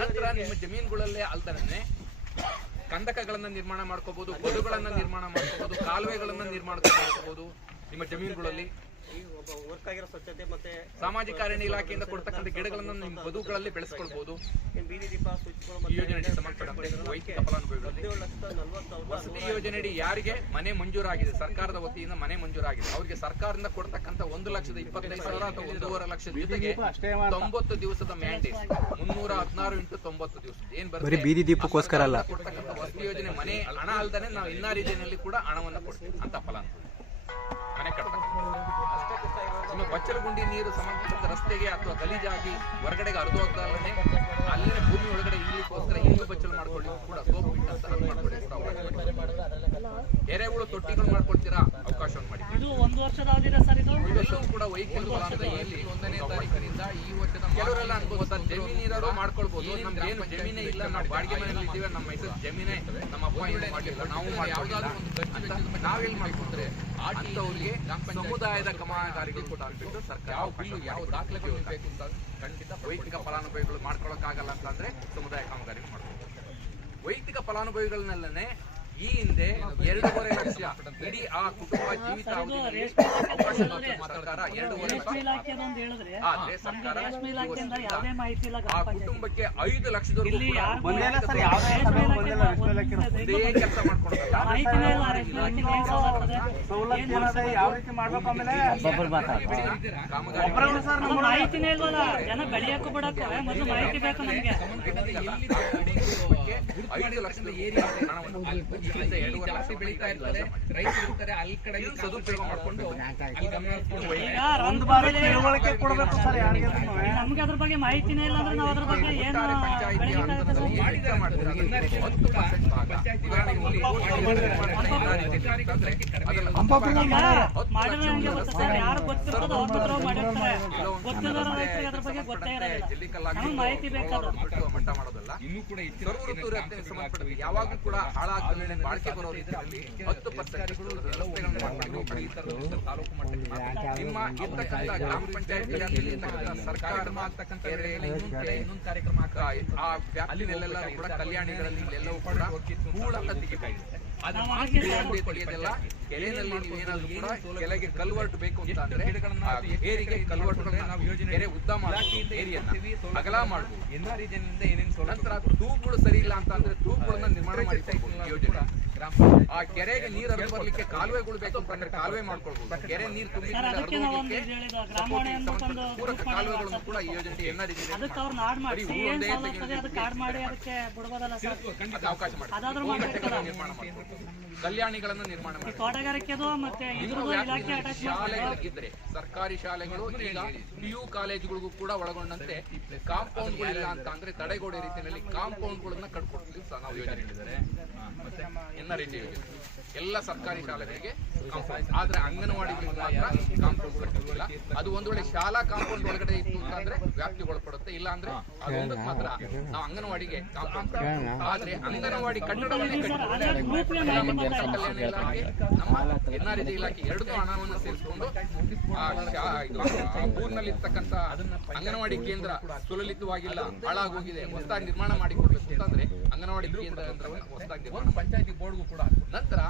ನಂತರ ನಿಮ್ಮ ಜಮೀನುಗಳಲ್ಲೇ ಅಲ್ದನೆ ಕಂದಕಗಳನ್ನ ನಿರ್ಮಾಣ ಮಾಡ್ಕೋಬಹುದು, ಬದುಗಳನ್ನ ನಿರ್ಮಾಣ ಮಾಡ್ಕೋಬಹುದು, ಕಾಲುವೆಗಳನ್ನ ನಿರ್ಮಾಣ ಮಾಡ್ಕೋಬಹುದು. ನಿಮ್ಮ ಜಮೀನುಗಳಲ್ಲಿ ವರ್ಕ್ ಆಗಿರೋ ಸ್ವಚ್ಛತೆ ಮತ್ತೆ ಸಾಮಾಜಿಕ ಅರಣ್ಯ ಇಲಾಖೆಯಿಂದ ಕೊಡ್ತಕ್ಕಂಥ ಗಿಡಗಳನ್ನು ನಿಮ್ಮ ಬದುಗಳಲ್ಲಿ ಬೆಳೆಸ್ಕೊಳ್ಬಹುದು. ಬೀದಿ ದೀಪ ಸ್ವಿಚ್ಗಳು ಈ ಯೋಜನೆ ಸಂಬಂಧಪಟ್ಟಂತೆ ವೈಯಕ್ತಿಕ ಫಲಾನುಭವಿಗಳಲ್ಲಿ 17,40,000 ವಸತಿ ಯೋಜನೆಯಡಿ ಯಾರಿಗೆ ಮನೆ ಮಂಜೂರಾಗಿದೆ, ಸರ್ಕಾರದ ವತಿಯಿಂದ ಮನೆ ಮಂಜೂರಾಗಿದೆ, ಅವರಿಗೆ ಸರ್ಕಾರದಿಂದ ಕೊಡ್ತಕ್ಕಂಥ 1,25,000 ಅಥವಾ 1.5 ಲಕ್ಷದ ಜೊತೆಗೆ 90 ದಿವಸದ ಮ್ಯಾಂಡೇಟ್ 316 × 90 ದಿವಸ ಏನ್ ಬರೀ ಬೀದಿ ದೀಪಕ್ಕೋಸ್ಕರ ಅಲ್ಲ ಕೊಡ್ತಕ್ಕಂಥ ವಸತಿ ಯೋಜನೆ ಮನೆ ಹಣ ಅಲ್ದಾನೆ ನಾವು NREG ನಲ್ಲಿ ಕೂಡ ಹಣವನ್ನು ಕೊಡ್ತೀವಿ ಅಂತ ಫಲಾನುಭವಿ ಮನೆ ಕಟ್ಟಬೇಕು. ನಿಮ್ಮ ಬಚ್ಚಲಗುಂಡಿ ನೀರು ಸಂಬಂಧಪಟ್ಟ ರಸ್ತೆಗೆ ಅಥವಾ ಗಲೀಜಾಗಿ ಹೊರಗಡೆಗೆ ಹರಿದು ಹೋಗ್ತಾನೆ ಅಲ್ಲಿನ ಭೂಮಿ ಒಳಗಡೆ ಇರ್ಲಿಕ್ಕೋಸ್ಕರ ಇಂಗು ಬಚ್ಚಲು ಮಾಡ್ಕೊಳ್ಳಿ ಕೂಡ ಸೋಪ್ ಬಿಟ್ಟಂತ ಮಾಡ್ಕೊಳ್ಳಿ ಕೂಡ ಅವಕಾಶ. ಎರೆಹುಳು ತೊಟ್ಟಿಗಳು ಮಾಡ್ಕೊಳ್ತೀರಾ ಅವಕಾಶವನ್ನು ಮಾಡಿ. ಇದು 1 ವರ್ಷದ ಅವಧಿರ ಸರ್. ಇದು ಇವೆಲ್ಲವೂ ಕೂಡ ವೈಯಕ್ತಿಕ ಫಲಾನುಭವಿಯಲ್ಲಿ 1ನೇ ತಾರೀಕಿನಿಂದ ಈ ವರ್ಷದ ಕೆಲವರೆಲ್ಲ ಅನ್ಬೋದು ಸರ್ ಜಮೀನಿರೋರು ಮಾಡ್ಕೊಳ್ಬಹುದು, ನಮ್ಗೆ ಏನು ಜಮೀನೇ ಇಲ್ಲ, ನಾವು ಬಾಡಿಗೆ ಮನೆಯಲ್ಲಿ ಇದ್ದೀವಿ, ನಮ್ಮ ಹೆಸರು ಜಮೀನೇ, ನಮ್ಮ ಅಪ್ಪ ಏನು ಮಾಡಲಿಲ್ಲ, ನಾವು ಯಾವ್ದಾದ್ರು ಒಂದು ನಾವೆಲ್ಲಿ ಮಾಡ್ಕೊಂಡ್ರೆ ಅಂತವ್ರಿಗೆ ಸಮುದಾಯದ ಕಾಮಗಾರಿಗಳು ಕೂಡ ಆಗ್ಬಿಟ್ಟು ಸರ್ಕಾರ ಯಾವ ದಾಖಲೆಗಳು ಬೇಕು ಅಂತ ಖಂಡಿತ ವೈಯಕ್ತಿಕ ಫಲಾನುಭವಿಗಳು ಮಾಡ್ಕೊಳಕ್ಕಾಗಲ್ಲ ಅಂತಂದ್ರೆ ಸಮುದಾಯ ಕಾಮಗಾರಿಗಳು ಮಾಡ್ಬೇಕು. ವೈಯಕ್ತಿಕ ಫಲಾನುಭವಿಗಳನ್ನೆಲ್ಲನೇ ಈ ಹಿಂದೆ 2.5 ಲಕ್ಷ ಇಡೀ ಆ ಕುಟುಂಬ ಜೀವಿತ ಸರ್ಕಾರ 2.5 ಲಕ್ಷ ಹೇಳಿದ್ರೆ ಸರ್ಕಾರ ಯಾವುದೇ ಮಾಹಿತಿ ಇಲ್ಲ. ಆ ಕುಟುಂಬಕ್ಕೆ 5 ಲಕ್ಷದವರೆಗೂ ಕೆಲಸ ಮಾಡ್ಕೊಡೋದಲ್ಲ. ಮಾಹಿತಿನೇ ಇಲ್ವಲ್ಲ, ಜನ ಬೆಳೆಯಕ್ಕೂ ಬಿಡಕ್ಕೆ ಮೊದಲು ಮಾಹಿತಿ ಬೇಕು ನಮ್ಗೆ. 5 ಲಕ್ಷದ ಏರಿಯಾ ಹಣವನ್ನು 2.5 ಲಕ್ಷ ಬೆಳೀತಾ ಇರ್ತಾರೆ, ರೈತರು ಇರ್ತಾರೆ, ಅಲ್ಲಿ ಕಡೆ ಸದುಪಯೋಗ ಮಾಡ್ಕೊಂಡು ನಮ್ಗೆ ಅದ್ರ ಬಗ್ಗೆ ಮಾಹಿತಿನೇ ಇಲ್ಲ ಅಂದ್ರೆ ನಾವು ಅದ್ರ ಬಗ್ಗೆ ಏನು ಮಾಡಿದ್ರೆ ಹಂಗೆ ಗೊತ್ತ ಸರ್, ಯಾರು ಗೊತ್ತಿರೋದು ಅವ್ರ ಹತ್ರ ಮಾಡಿರ್ತಾರೆ, ಗೊತ್ತಿರೋರ ರೈತರಿಗೆ ಅದ್ರ ಬಗ್ಗೆ ಗೊತ್ತೇ ಇರೋದಿಲ್ಲ. ನಮ್ಗೆ ಮಾಹಿತಿ ಬೇಕಾದ್ರೆ ಮಟ್ಟ ಮಾಡೋದಲ್ಲ. ಸರ್ವ ಋತು ಸಂಬಂಧಪಟ್ಟ ಯಾವಾಗೂ ಕೂಡ ಹಾಳಾಗ್ತದೆ ಬಾಳಿಕೆ ಬರೋ ರೀತಿಯಲ್ಲಿ 10% ತಾಲೂಕು ಮಟ್ಟಕ್ಕೆ ನಿಮ್ಮ ಇರ್ತಕ್ಕಂಥ ಗ್ರಾಮ ಪಂಚಾಯತ್ ಸರ್ಕಾರ ಮಾಡ್ತಕ್ಕಂಥ ಇನ್ನೊಂದು ಕಾರ್ಯಕ್ರಮ ಆ ವ್ಯಾಪ್ತಿಯಲ್ಲೆಲ್ಲ ಕೂಡ ಕಲ್ಯಾಣಿಗಳಲ್ಲಿ ಇಲ್ಲೆಲ್ಲವೂ ಕೂಡ ಹೂಳನ್ನ ತೆಗಿತಾ ಇದೆ. ಅದೆಲ್ಲ ಕೆರೆಯಲ್ಲಿ ನೀವೇನಾದ್ರೂ ಕೂಡ ಕೆಳಗೆ ಕಲ್ವರ್ಟ್ ಬೇಕು ಅಂತ ಅಂದ್ರೆ ಏರಿಗೆ ಕಲ್ವರ್ಟ್ಗಳನ್ನ ನಾವು ಯೋಜನೆ ಉದ್ದ ಮಾಡಿ ಏರಿಯನ್ನ ಅಗಲ ಮಾಡಬಹುದು. ನಂತರ ತೂಬುಗಳು ಸರಿ ಇಲ್ಲ ಅಂತ ಅಂದ್ರೆ ತೂಬುಗಳನ್ನ ನಿರ್ಮಾಣ ಮಾಡಿ ಯೋಜನೆ. ಆ ಕೆರೆಗೆ ನೀರು ಹರಿದು ಬರ್ಲಿಕ್ಕೆ ಕಾಲುವೆಗಳು ಬೇಕು ಅಂತಂದ್ರೆ ಕಾಲುವೆ ಮಾಡ್ಕೊಳ್ಬಹುದು. ಕೆರೆ ನೀರು ತುಂಬಿ ಪೂರಕ ಕಾಲುವೆಗಳನ್ನು ಕೂಡ ಈ ಯೋಜನೆ NREG ಅವಕಾಶ ಮಾಡಿ ನಿರ್ಮಾಣ ಮಾಡಬಹುದು. ಕಲ್ಯಾಣಿಗಳನ್ನು ನಿರ್ಮಾಣ ಮಾಡಿ ತೋಟಗಾರಿಕೆದು ಮತ್ತೆ ಶಾಲೆಗಳಿದ್ರೆ ಸರ್ಕಾರಿ ಶಾಲೆಗಳು ಈಗ PU ಕಾಲೇಜುಗಳಿಗೂ ಕೂಡ ಒಳಗೊಂಡಂತೆ ಕಾಂಪೌಂಡ್ಗಳು ಇಲ್ಲ ಅಂತ ಅಂದ್ರೆ ತಡೆಗೋಡೆ ರೀತಿಯಲ್ಲಿ ಕಾಂಪೌಂಡ್ಗಳನ್ನ ಕಟ್ಕೊಡ್ತೀವಿ ನಾವು ಯೋಜನೆ ಹೇಳಿದ್ದಾರೆ. ಮತ್ತೆ NREG ಎಲ್ಲ ಸರ್ಕಾರಿ ಶಾಲೆಗಳಿಗೆ ಕಾಂಪೌಂಡ್, ಆದ್ರೆ ಅಂಗನವಾಡಿಗಳಿಗೆ ಮಾತ್ರ ಕಾಂಪೌಂಡ್ ಕಟ್ಟೋದಿಲ್ಲ. ಅದು ಒಂದ್ ವೇಳೆ ಶಾಲಾ ಕಾಂಪೌಂಡ್ ಒಳಗಡೆ ಇತ್ತು ಅಂತಂದ್ರೆ ವ್ಯಾಪ್ತಿಗೊಳಪಡುತ್ತೆ. ಇಲ್ಲ ಅಂದ್ರೆ ಅದೊಂದಕ್ಕೆ ಮಾತ್ರ ನಾವು ಅಂಗನವಾಡಿಗೆ ಕಾಂಪೌಂಡ್. ಆದ್ರೆ ಅಂಗನವಾಡಿ ಕಟ್ಟಡವನ್ನೇ ಕಲ್ಯಾಣ ಇಲಾಖೆ ನಮ್ಮ NREG ಇಲಾಖೆ ಎರಡೂ ಹಣವನ್ನು ಸೇರಿಸಿಕೊಂಡು ಊರಿನಲ್ಲಿರ್ತಕ್ಕಂಥ ಅಂಗನವಾಡಿ ಕೇಂದ್ರ ಸುಲಲಿತವಾಗಿಲ್ಲ, ಹಾಳಾಗೋಗಿದೆ, ಹೊಸದಾಗಿ ನಿರ್ಮಾಣ ಮಾಡಿಕೊಡ್ಬೇಕು ಅಂತಂದ್ರೆ ಅಂಗನವಾಡಿ ಕೇಂದ್ರವನ್ನು ಹೊಸದಾಗಿ ಪಂಚಾಯತಿ ಬೋರ್ಡ್ಗೂ ಕೂಡ. ನಂತರ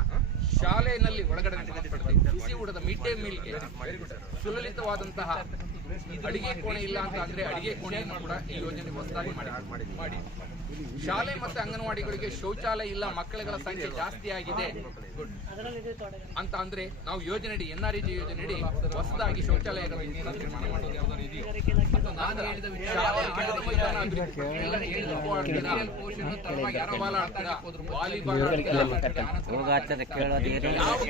ಶಾಲೆಯಲ್ಲಿ ಒಳಗಡೆ ಬಿಸಿ ಊಟದ ಮಿಡ್ ಡೇ ಮೀಲ್ಗೆ ಸುಲಲಿತವಾದಂತಹ ಅಡಿಗೆ ಕೋಣೆ ಇಲ್ಲ ಅಂತ ಅಂದ್ರೆ ಅಡಿಗೆ ಕೋಣೆಯನ್ನು ಕೂಡ ಈ ಯೋಜನೆ ಹೊಸದಾಗಿ ಮಾಡಿ ಶಾಲೆ ಮತ್ತೆ ಅಂಗನವಾಡಿಗಳಿಗೆ ಶೌಚಾಲಯ ಇಲ್ಲ, ಮಕ್ಕಳುಗಳ ಸಂಖ್ಯೆ ಜಾಸ್ತಿ ಆಗಿದೆ ಅಂತ ಅಂದ್ರೆ ನಾವು ಯೋಜನೆಯಡಿ NREG ಯೋಜನೆಯಡಿ ಹೊಸದಾಗಿ ಶೌಚಾಲಯಗಳನ್ನು ನಿರ್ಮಾಣ ಮಾಡೋದು. ನಾನು ಹೇಳಿದ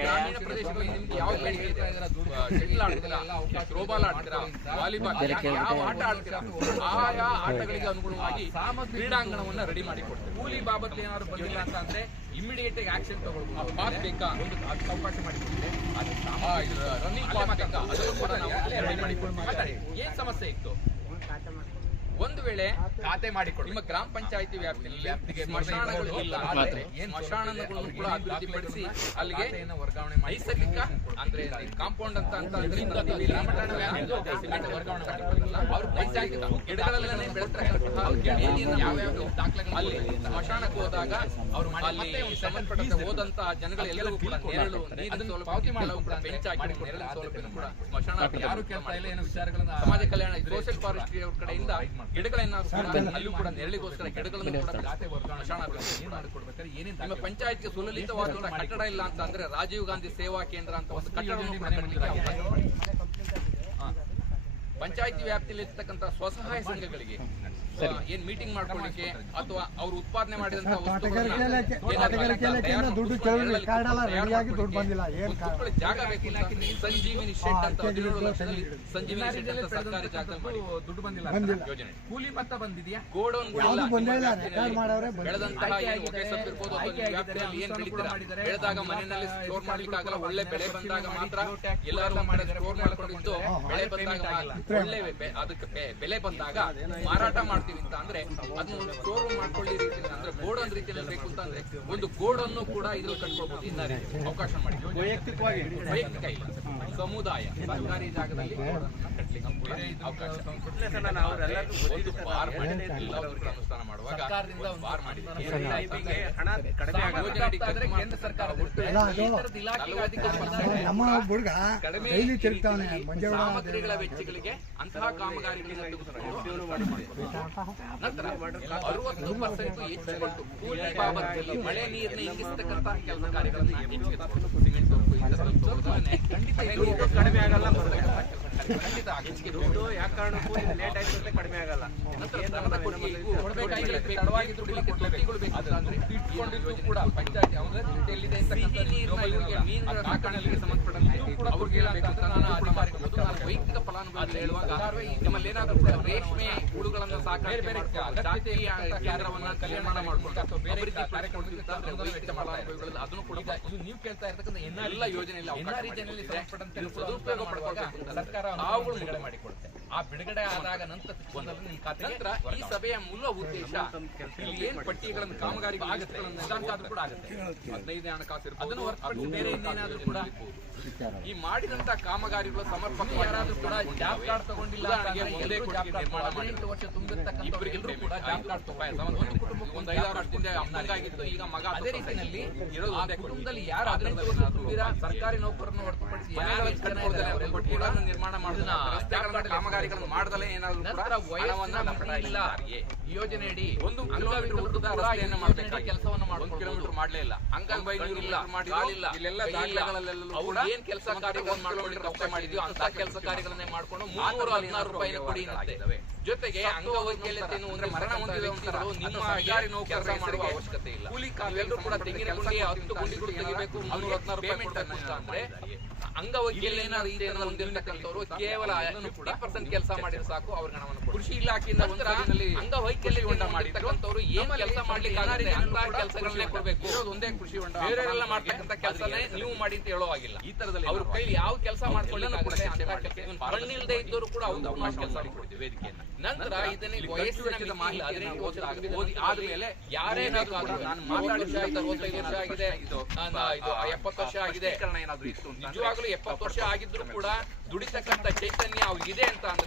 ಗ್ರಾಮೀಣ ಪ್ರದೇಶಗಳಲ್ಲಿ ನಿಮ್ಗೆ ಯಾವ ಬೇಡಿಕೆ ಇದೆ? ಶೆಟ್ಲ್ ಆಡ್ತೀರಾ, ಥ್ರೋಬಾಲ್ ಆಡ್ತೀರಾ, ವಾಲಿಬಾಲ್, ಯಾವ ಆಟ ಆಡ್ತೀರಾ ಆಯಾ ಆಟಗಳಿಗೆ ಅನುಗುಣವಾಗಿ ಕ್ರೀಡಾಂಗಣವನ್ನ ರೆಡಿ ಮಾಡಿ ಕೊಡ್ತೀವಿ. ಕೂಲಿ ಬಾಬತ್ ಏನಾದ್ರು ಬಂದಿಲ್ಲ ಅಂತ ಅಂದ್ರೆ ಇಮಿಡಿಯೇಟ್ ಆಗಿ ಆಕ್ಷನ್ ತಗೊಳ್ಬಹುದು. ಪಾಸ್ ಬೇಕಾ ಅದಕ್ಕೆ ಅವಕಾಶ ಮಾಡಿಕೊಡ್ತೀವಿ. ರನ್ನಿಂಗ್ ಪಾಸ್ ಬೇಕಾ ಅದನ್ನು ಕೂಡ ನಾವು ರೆಡಿ ಮಾಡಿಕೊಡ್ತೀವಿ. ಏನ್ ಸಮಸ್ಯೆ ಇತ್ತು? ಒಂದು ವೇಳೆ ಖಾತೆ ಮಾಡಿಕೊಡಿ ನಿಮ್ಮ ಗ್ರಾಮ ಪಂಚಾಯತಿ ವ್ಯಾಪ್ತಿಗೆ ಸ್ಮಶಾನಗಳು ಇಲ್ಲ ಅಂದ್ರೆ ಸ್ಮಶಾನಗಳನ್ನು ಕೂಡ ಅಭಿವೃದ್ಧಿಪಡಿಸಿ ಅಲ್ಲಿಗೆ ವರ್ಗಾವಣೆ ನೈಸರ್ಗಿಕ ಅಂದ್ರೆ ಕಾಂಪೌಂಡ್ ಅಂತ ಗಿಡಗಳಲ್ಲೇ ಬೆಳೆಸ್ತಕ್ಕಂತಹ ಯಾವ್ಯಾವ ದಾಖಲೆಗಳು ಅಲ್ಲಿ ಸ್ಮಶಾನಕ್ಕೆ ಹೋದಾಗ ಅವರು ಅಲ್ಲಿ ಸಂಬಂಧಪಟ್ಟ ಹೋದಂತಹ ಜನಗಳೆಲ್ಲರಿಗೂ ಕೂಡ ನೆರಳು ನೀರಿನ ಸೌಲಭ್ಯ ಬೆಂಚ್ ಹಾಕಿ ನೆರಳಿನ ಸೌಲಭ್ಯ ಕೂಡ ಸ್ಮಶಾನ ಯಾರು ಕೇಳ್ತಾ ಇಲ್ಲ. ಏನೋ ವಿಚಾರಗಳನ್ನ ಸಮಾಜ ಕಲ್ಯಾಣ ಸೋಷಿಯಲ್ ಫಾರೆಸ್ಟ್ರಿ ಅವ್ರ ಕಡೆಯಿಂದ ಗಿಡಗಳನ್ನ ಅಲ್ಲೂ ಕೂಡ ನೆರಳಿಗೋಸ್ಕರ ಗಿಡಗಳನ್ನು ಕೂಡ ನಿಮ್ಮ ಪಂಚಾಯತ್ಗೆ ಸುಲಲಿತವಾದ ಕಟ್ಟಡ ಇಲ್ಲ ಅಂತ ಅಂದ್ರೆ ರಾಜೀವ್ ಗಾಂಧಿ ಸೇವಾ ಕೇಂದ್ರ ಅಂತ ಒಂದು ಕಟ್ಟಡವನ್ನು ಪಂಚಾಯತಿ ವ್ಯಾಪ್ತಿಯಲ್ಲಿ ಇರ್ತಕ್ಕಂಥ ಸ್ವಸಹಾಯ ಸಂಘಗಳಿಗೆ ಏನ್ ಮೀಟಿಂಗ್ ಮಾಡ್ಕೊಳ್ಳಿಕ್ಕೆ ಅಥವಾ ಅವರು ಉತ್ಪಾದನೆ ಮಾಡಿದಂತಹ ದುಡ್ಡು ಜಾಗ ಬೇಕು. ಸಂಜೀವಿನಿ ಶೆಡ್ ಅಂತ 17 ಲಕ್ಷದಲ್ಲಿ ಸಂಜೀವಿನಿ ಶೆಡ್ ಅಂತ ಸರ್ಕಾರಿ ಜಾಗದಲ್ಲಿ ದುಡ್ಡು ಬಂದಿಲ್ಲ ಯೋಜನೆ. ಕೂಲಿ ಭತ್ತ ಬಂದಿದೆಯಾ? ಗೋಡೌನ್ ಬೆಳೆದಂತಹ ಏನು ಹೊಗೆ ಸತ್ತಿರ್ಬೋದು ವ್ಯಾಪ್ತಿಯಲ್ಲಿ ಏನ್ ಬೆಳೀತೀರಾ ಬೆಳೆದಾಗ ಮನೆಯಲ್ಲಿ ಸ್ಟೋರ್ ಮಾಡ್ಲಿಕ್ಕೆ ಆಗಲ್ಲ. ಒಳ್ಳೆ ಬೆಳೆ ಬಂದಾಗ ಮಾತ್ರ ಎಲ್ಲರೂ ಸ್ಟೋರ್ ಮಾಡ್ಕೊಂಡಿದ್ದು ಬೆಳೆ ಬಂದಾಗ ಒಳ್ಳೆ ಅದಕ್ಕೆ ಬೆಲೆ ಬಂದಾಗ ಮಾರಾಟ ಮಾಡ್ತೀವಿ ಅಂತ ಅಂದ್ರೆ ಅದನ್ನ ಸ್ಟೋರ್ ರೂಮ್ ಮಾಡ್ಕೊಳ್ಳಿ ರೀತಿಯಲ್ಲಿ ಅಂದ್ರೆ ಗೋಡೌನ್ ರೀತಿಯಲ್ಲಿ ಬೇಕು ಅಂತ ಅಂದ್ರೆ ಒಂದು ಗೋಡನ್ನು ಕೂಡ ಇದ್ರಲ್ಲಿ ಕಟ್ಕೊಳ್ಬಹುದು. ಇನ್ನ ಅವಕಾಶ ಮಾಡಿ ವೈಯಕ್ತಿಕ ಇಲ್ಲ ಸಮುದಾಯ ಸರ್ಕಾರಿ ಜಾಗದಲ್ಲಿ ಅನುಷ್ಠಾನ ಮಾಡುವಾಗ ಸರ್ಕಾರದಿಂದ ಬಾರ್ ಮಾಡಿದ್ದೀವಿ. ಸಾಮಗ್ರಿಗಳ ವೆಚ್ಚಗಳಿಗೆ ಅಂತಹ ಕಾಮಗಾರಿಗಳಿಂದ ನಂತರ 60% ಹೆಚ್ಚು ಕೊಟ್ಟು ಕೂಲಿ ಬಾಬತ್ತಲ್ಲಿ ಮಳೆ ನೀರಿನ ಇಂಗಿಸ್ತಕ್ಕಂತಹ ಕೆಲಸ ಕಾರ್ಯಗಳನ್ನು ಹೆಚ್ಚಿಗೆ ಸಿಮೆಂಟ್ ಕಡಿಮೆ ಆಗಲ್ಲ, ಯಾವ ಕಾರಣಕ್ಕೂ ಲೇಟ್ ಆಯ್ತು ಅಂತ ಕಡಿಮೆ ಆಗಲ್ಲ. ನಂತರ ದನದ ಕೊಟ್ಟಿಗೆಗೂ ತೊಟ್ಟಿಗಳು ಬೇಕಾದ್ರೆ ಕೂಡ ಪಂಚಾಯತಿ ಎಲ್ಲಿದೆ ಮೀನುಗಳ ಸಾಕಾಣಿಕೆಗೆ ಸಂಬಂಧಪಟ್ಟಂತೆ ಅವ್ರಿಗೆ ವೈಯಕ್ತಿಕ ಫಲಾನುಭವಿಗಳು ಹೇಳುವಾಗ ನಿಮ್ಮಲ್ಲಿ ಏನಾದ್ರೂ ಕೂಡ ರೇಷ್ಮೆ ಹುಳುಗಳನ್ನ ಸಾಕಾಣಿಕೆ ಕೇಂದ್ರವನ್ನ ನಿರ್ಮಾಣ ಮಾಡ್ಕೊಂಡು ಅದನ್ನು ಕೂಡ ನೀವು ಕೇಳ್ತಾ ಇರ್ತಕ್ಕಂಥ ಎಲ್ಲ ಯೋಜನೆಯಲ್ಲಿ ಸದುಪಯೋಗ ಪಡ್ಕೊಳ್ಬೇಕು ಸರ್ಕಾರ ತಾವುಗಳು ಬಿಡುಗಡೆ ಮಾಡಿಕೊಡುತ್ತೆ. ಆ ಬಿಡುಗಡೆ ಆದಾಗ ನಂತರ ನಿಮ್ಮ ಖಾತೆ ನಂತರ ಈ ಸಭೆಯ ಮೂಲ ಉದ್ದೇಶ ಇಲ್ಲಿ ಏನ್ ಪಟ್ಟಿಗಳನ್ನು ಕಾಮಗಾರಿ ಆಗುತ್ತೆ ಕೂಡ ಆಗುತ್ತೆ. 15 ಹಣಕಾಸು ಅದನ್ನು ಹೊರತುಪಡಿಸಿ ಬೇರೆ ಇನ್ನೇನಾದ್ರೂ ಕೂಡ ಈ ಮಾಡಿದಂತ ಕಾಮಗಾರಿಗಳು ಸಮರ್ಪಕ ಯಾರಾದ್ರೂ ಕೂಡ ಜಾಬ್ ಕಾರ್ಡ್ ತಗೊಂಡಿಲ್ಲ ನಿರ್ಮಾಣ ಮಾಡಿ 18 ವರ್ಷ ತುಂಬಿರ್ತಕ್ಕಂಥವ್ರಿಗೆಲ್ಲರೂ ಕೂಡ ಜಾಬ್ ಕಾರ್ಡ್ ಒಂದು ಕುಟುಂಬಕ್ಕೆ ಒಂದು 5-6 ವರ್ಷದಿಂದ ಅಮ್ಮಂಗಾಗಿತ್ತು, ಈಗ ಮಗ ಅದೇ ರೀತಿಯಲ್ಲಿ ಇರೋದು ಆ ಕುಟುಂಬದಲ್ಲಿ ಯಾರು 18 ವರ್ಷ ತುಂಬಿರ ಸರ್ಕಾರಿ ನೌಕರನ್ನು ಹೊರತುಪಡಿಸಿ ಪಟ್ಟಿಗಳನ್ನು ನಿರ್ಮಾಣ ಮಾಡೋದನ್ನ ಕಾಮಗಾರಿಗಳನ್ನು ಮಾಡದಲೇ ಏನಾದ್ರು ಇಲ್ಲ ಯೋಜನೆಯಡಿ 1 ಕಿಲೋಮೀಟರ್ ಉದ್ದದ ರಸ್ತೆಯನ್ನು ಮಾಡಬೇಕಾಗಿ ಕೆಲಸವನ್ನು ಮಾಡಿ 1 ಕಿಲೋಮೀಟರ್ ಮಾಡಲೇ ಇಲ್ಲ. ಅಂಗನವಾಡಿ ಇಲ್ಲ ಮಾಡಿಲ್ಲ ಇಲ್ಲೆಲ್ಲ ದಾಖಲೆಗಳೆಲ್ಲ ಕೂಡ ಏನ್ ಕೆಲಸ ಕಾರ್ಯಗಳನ್ನು ಮಾಡ್ಕೊಂಡು ರಸ್ತೆ ಮಾಡಿದ್ಯೋ ಅಂತ ಕೆಲಸ ಕಾರ್ಯಗಳನ್ನೇ ಮಾಡ್ಕೊಂಡು 316 ರೂಪಾಯಿ ಕೊಡಿ ಇದ್ದಾವೆ. ಜೊತೆಗೆ ಅಂಗವೈಕಲ್ಯತೆಯನ್ನು ಅಂದ್ರೆ ಮರಣ ಹೊಂದಿರುವಂತರು ನಿಮ್ಮ ಸರ್ಕಾರಿ ನೌಕರರು ಮಾಡುವ ಅವಶ್ಯಕತೆ ಇಲ್ಲ. ಕೂಲಿ ಎಲ್ಲರೂ ಕೂಡ ತೆಂಗಿನ ಗುಂಡಿ 10 ಗುಂಡಿಗಳು ತೆಗಿಬೇಕು 316 ಪೇಮೆಂಟ್ ಅಂದ್ರೆ ಅಂಗವೈಕಲ್ಯ ಏನಾದ್ರು ಹೊಂದಿರತಕ್ಕಂಥವ್ರು ಕೇವಲ 50% ಕೆಲಸ ಮಾಡಿದ್ರೆ ಸಾಕು ಅವ್ರಿಗೆ ಹಣವನ್ನು ಕೃಷಿ ಇಲಾಖೆಯಿಂದ ಅಂಗವೈಕಲ್ಯ ಹೊಂಡ ಮಾಡಿರ್ತಕ್ಕಂಥವ್ರು ಏನ್ ಕೆಲಸ ಮಾಡ್ಲಿಕ್ಕೆ ಅಂತ ಕೆಲಸಗಳನ್ನೇ ಕೊಡ್ಬೇಕು. ಒಂದೇ ಕೃಷಿ ಹೊಂಡ ಬೇರೆಯವರೆಲ್ಲ ಮಾಡ್ತಕ್ಕಂಥ ಕೆಲಸನೇ ನೀವು ಮಾಡಿ ಅಂತ ಹೇಳೋವಾಗಿಲ್ಲ. ಈ ತರದಲ್ಲಿ ಅವ್ರ ಕೈಲಿ ಯಾವ ಕೆಲಸ ಮಾಡ್ಕೊಳ್ಳಿ ಇಲ್ಲದೆ ಇದ್ದವರು ಕೂಡ ಅವ್ರಿಗೆ ಅವಕಾಶ ಕೆಲಸ ಮಾಡಿಕೊಡ್ತೀವಿ ವೇದಿಕೆಯನ್ನ. ನಂತರ ಇದನ್ನ ವಯಸ್ಸಿನ ಮಾಹಿತಿ 18 ವರ್ಷ ಓದಿ ಆದ್ಮೇಲೆ ಯಾರೇನಾದ್ರೂ ನಾನು ಮಾತಾಡಿದ 65 ವರ್ಷ ಆಗಿದೆ, ಇದು 70 ವರ್ಷ ಆಗಿದೆ, ನಿಜವಾಗ್ಲೂ 70 ವರ್ಷ ಆಗಿದ್ರು ಕೂಡ ದುಡಿತಕ್ಕಂತ ಚೈತನ್ಯ ಅವ್ರಿಗಿದೆ ಅಂತ ಅಂದ್ರೆ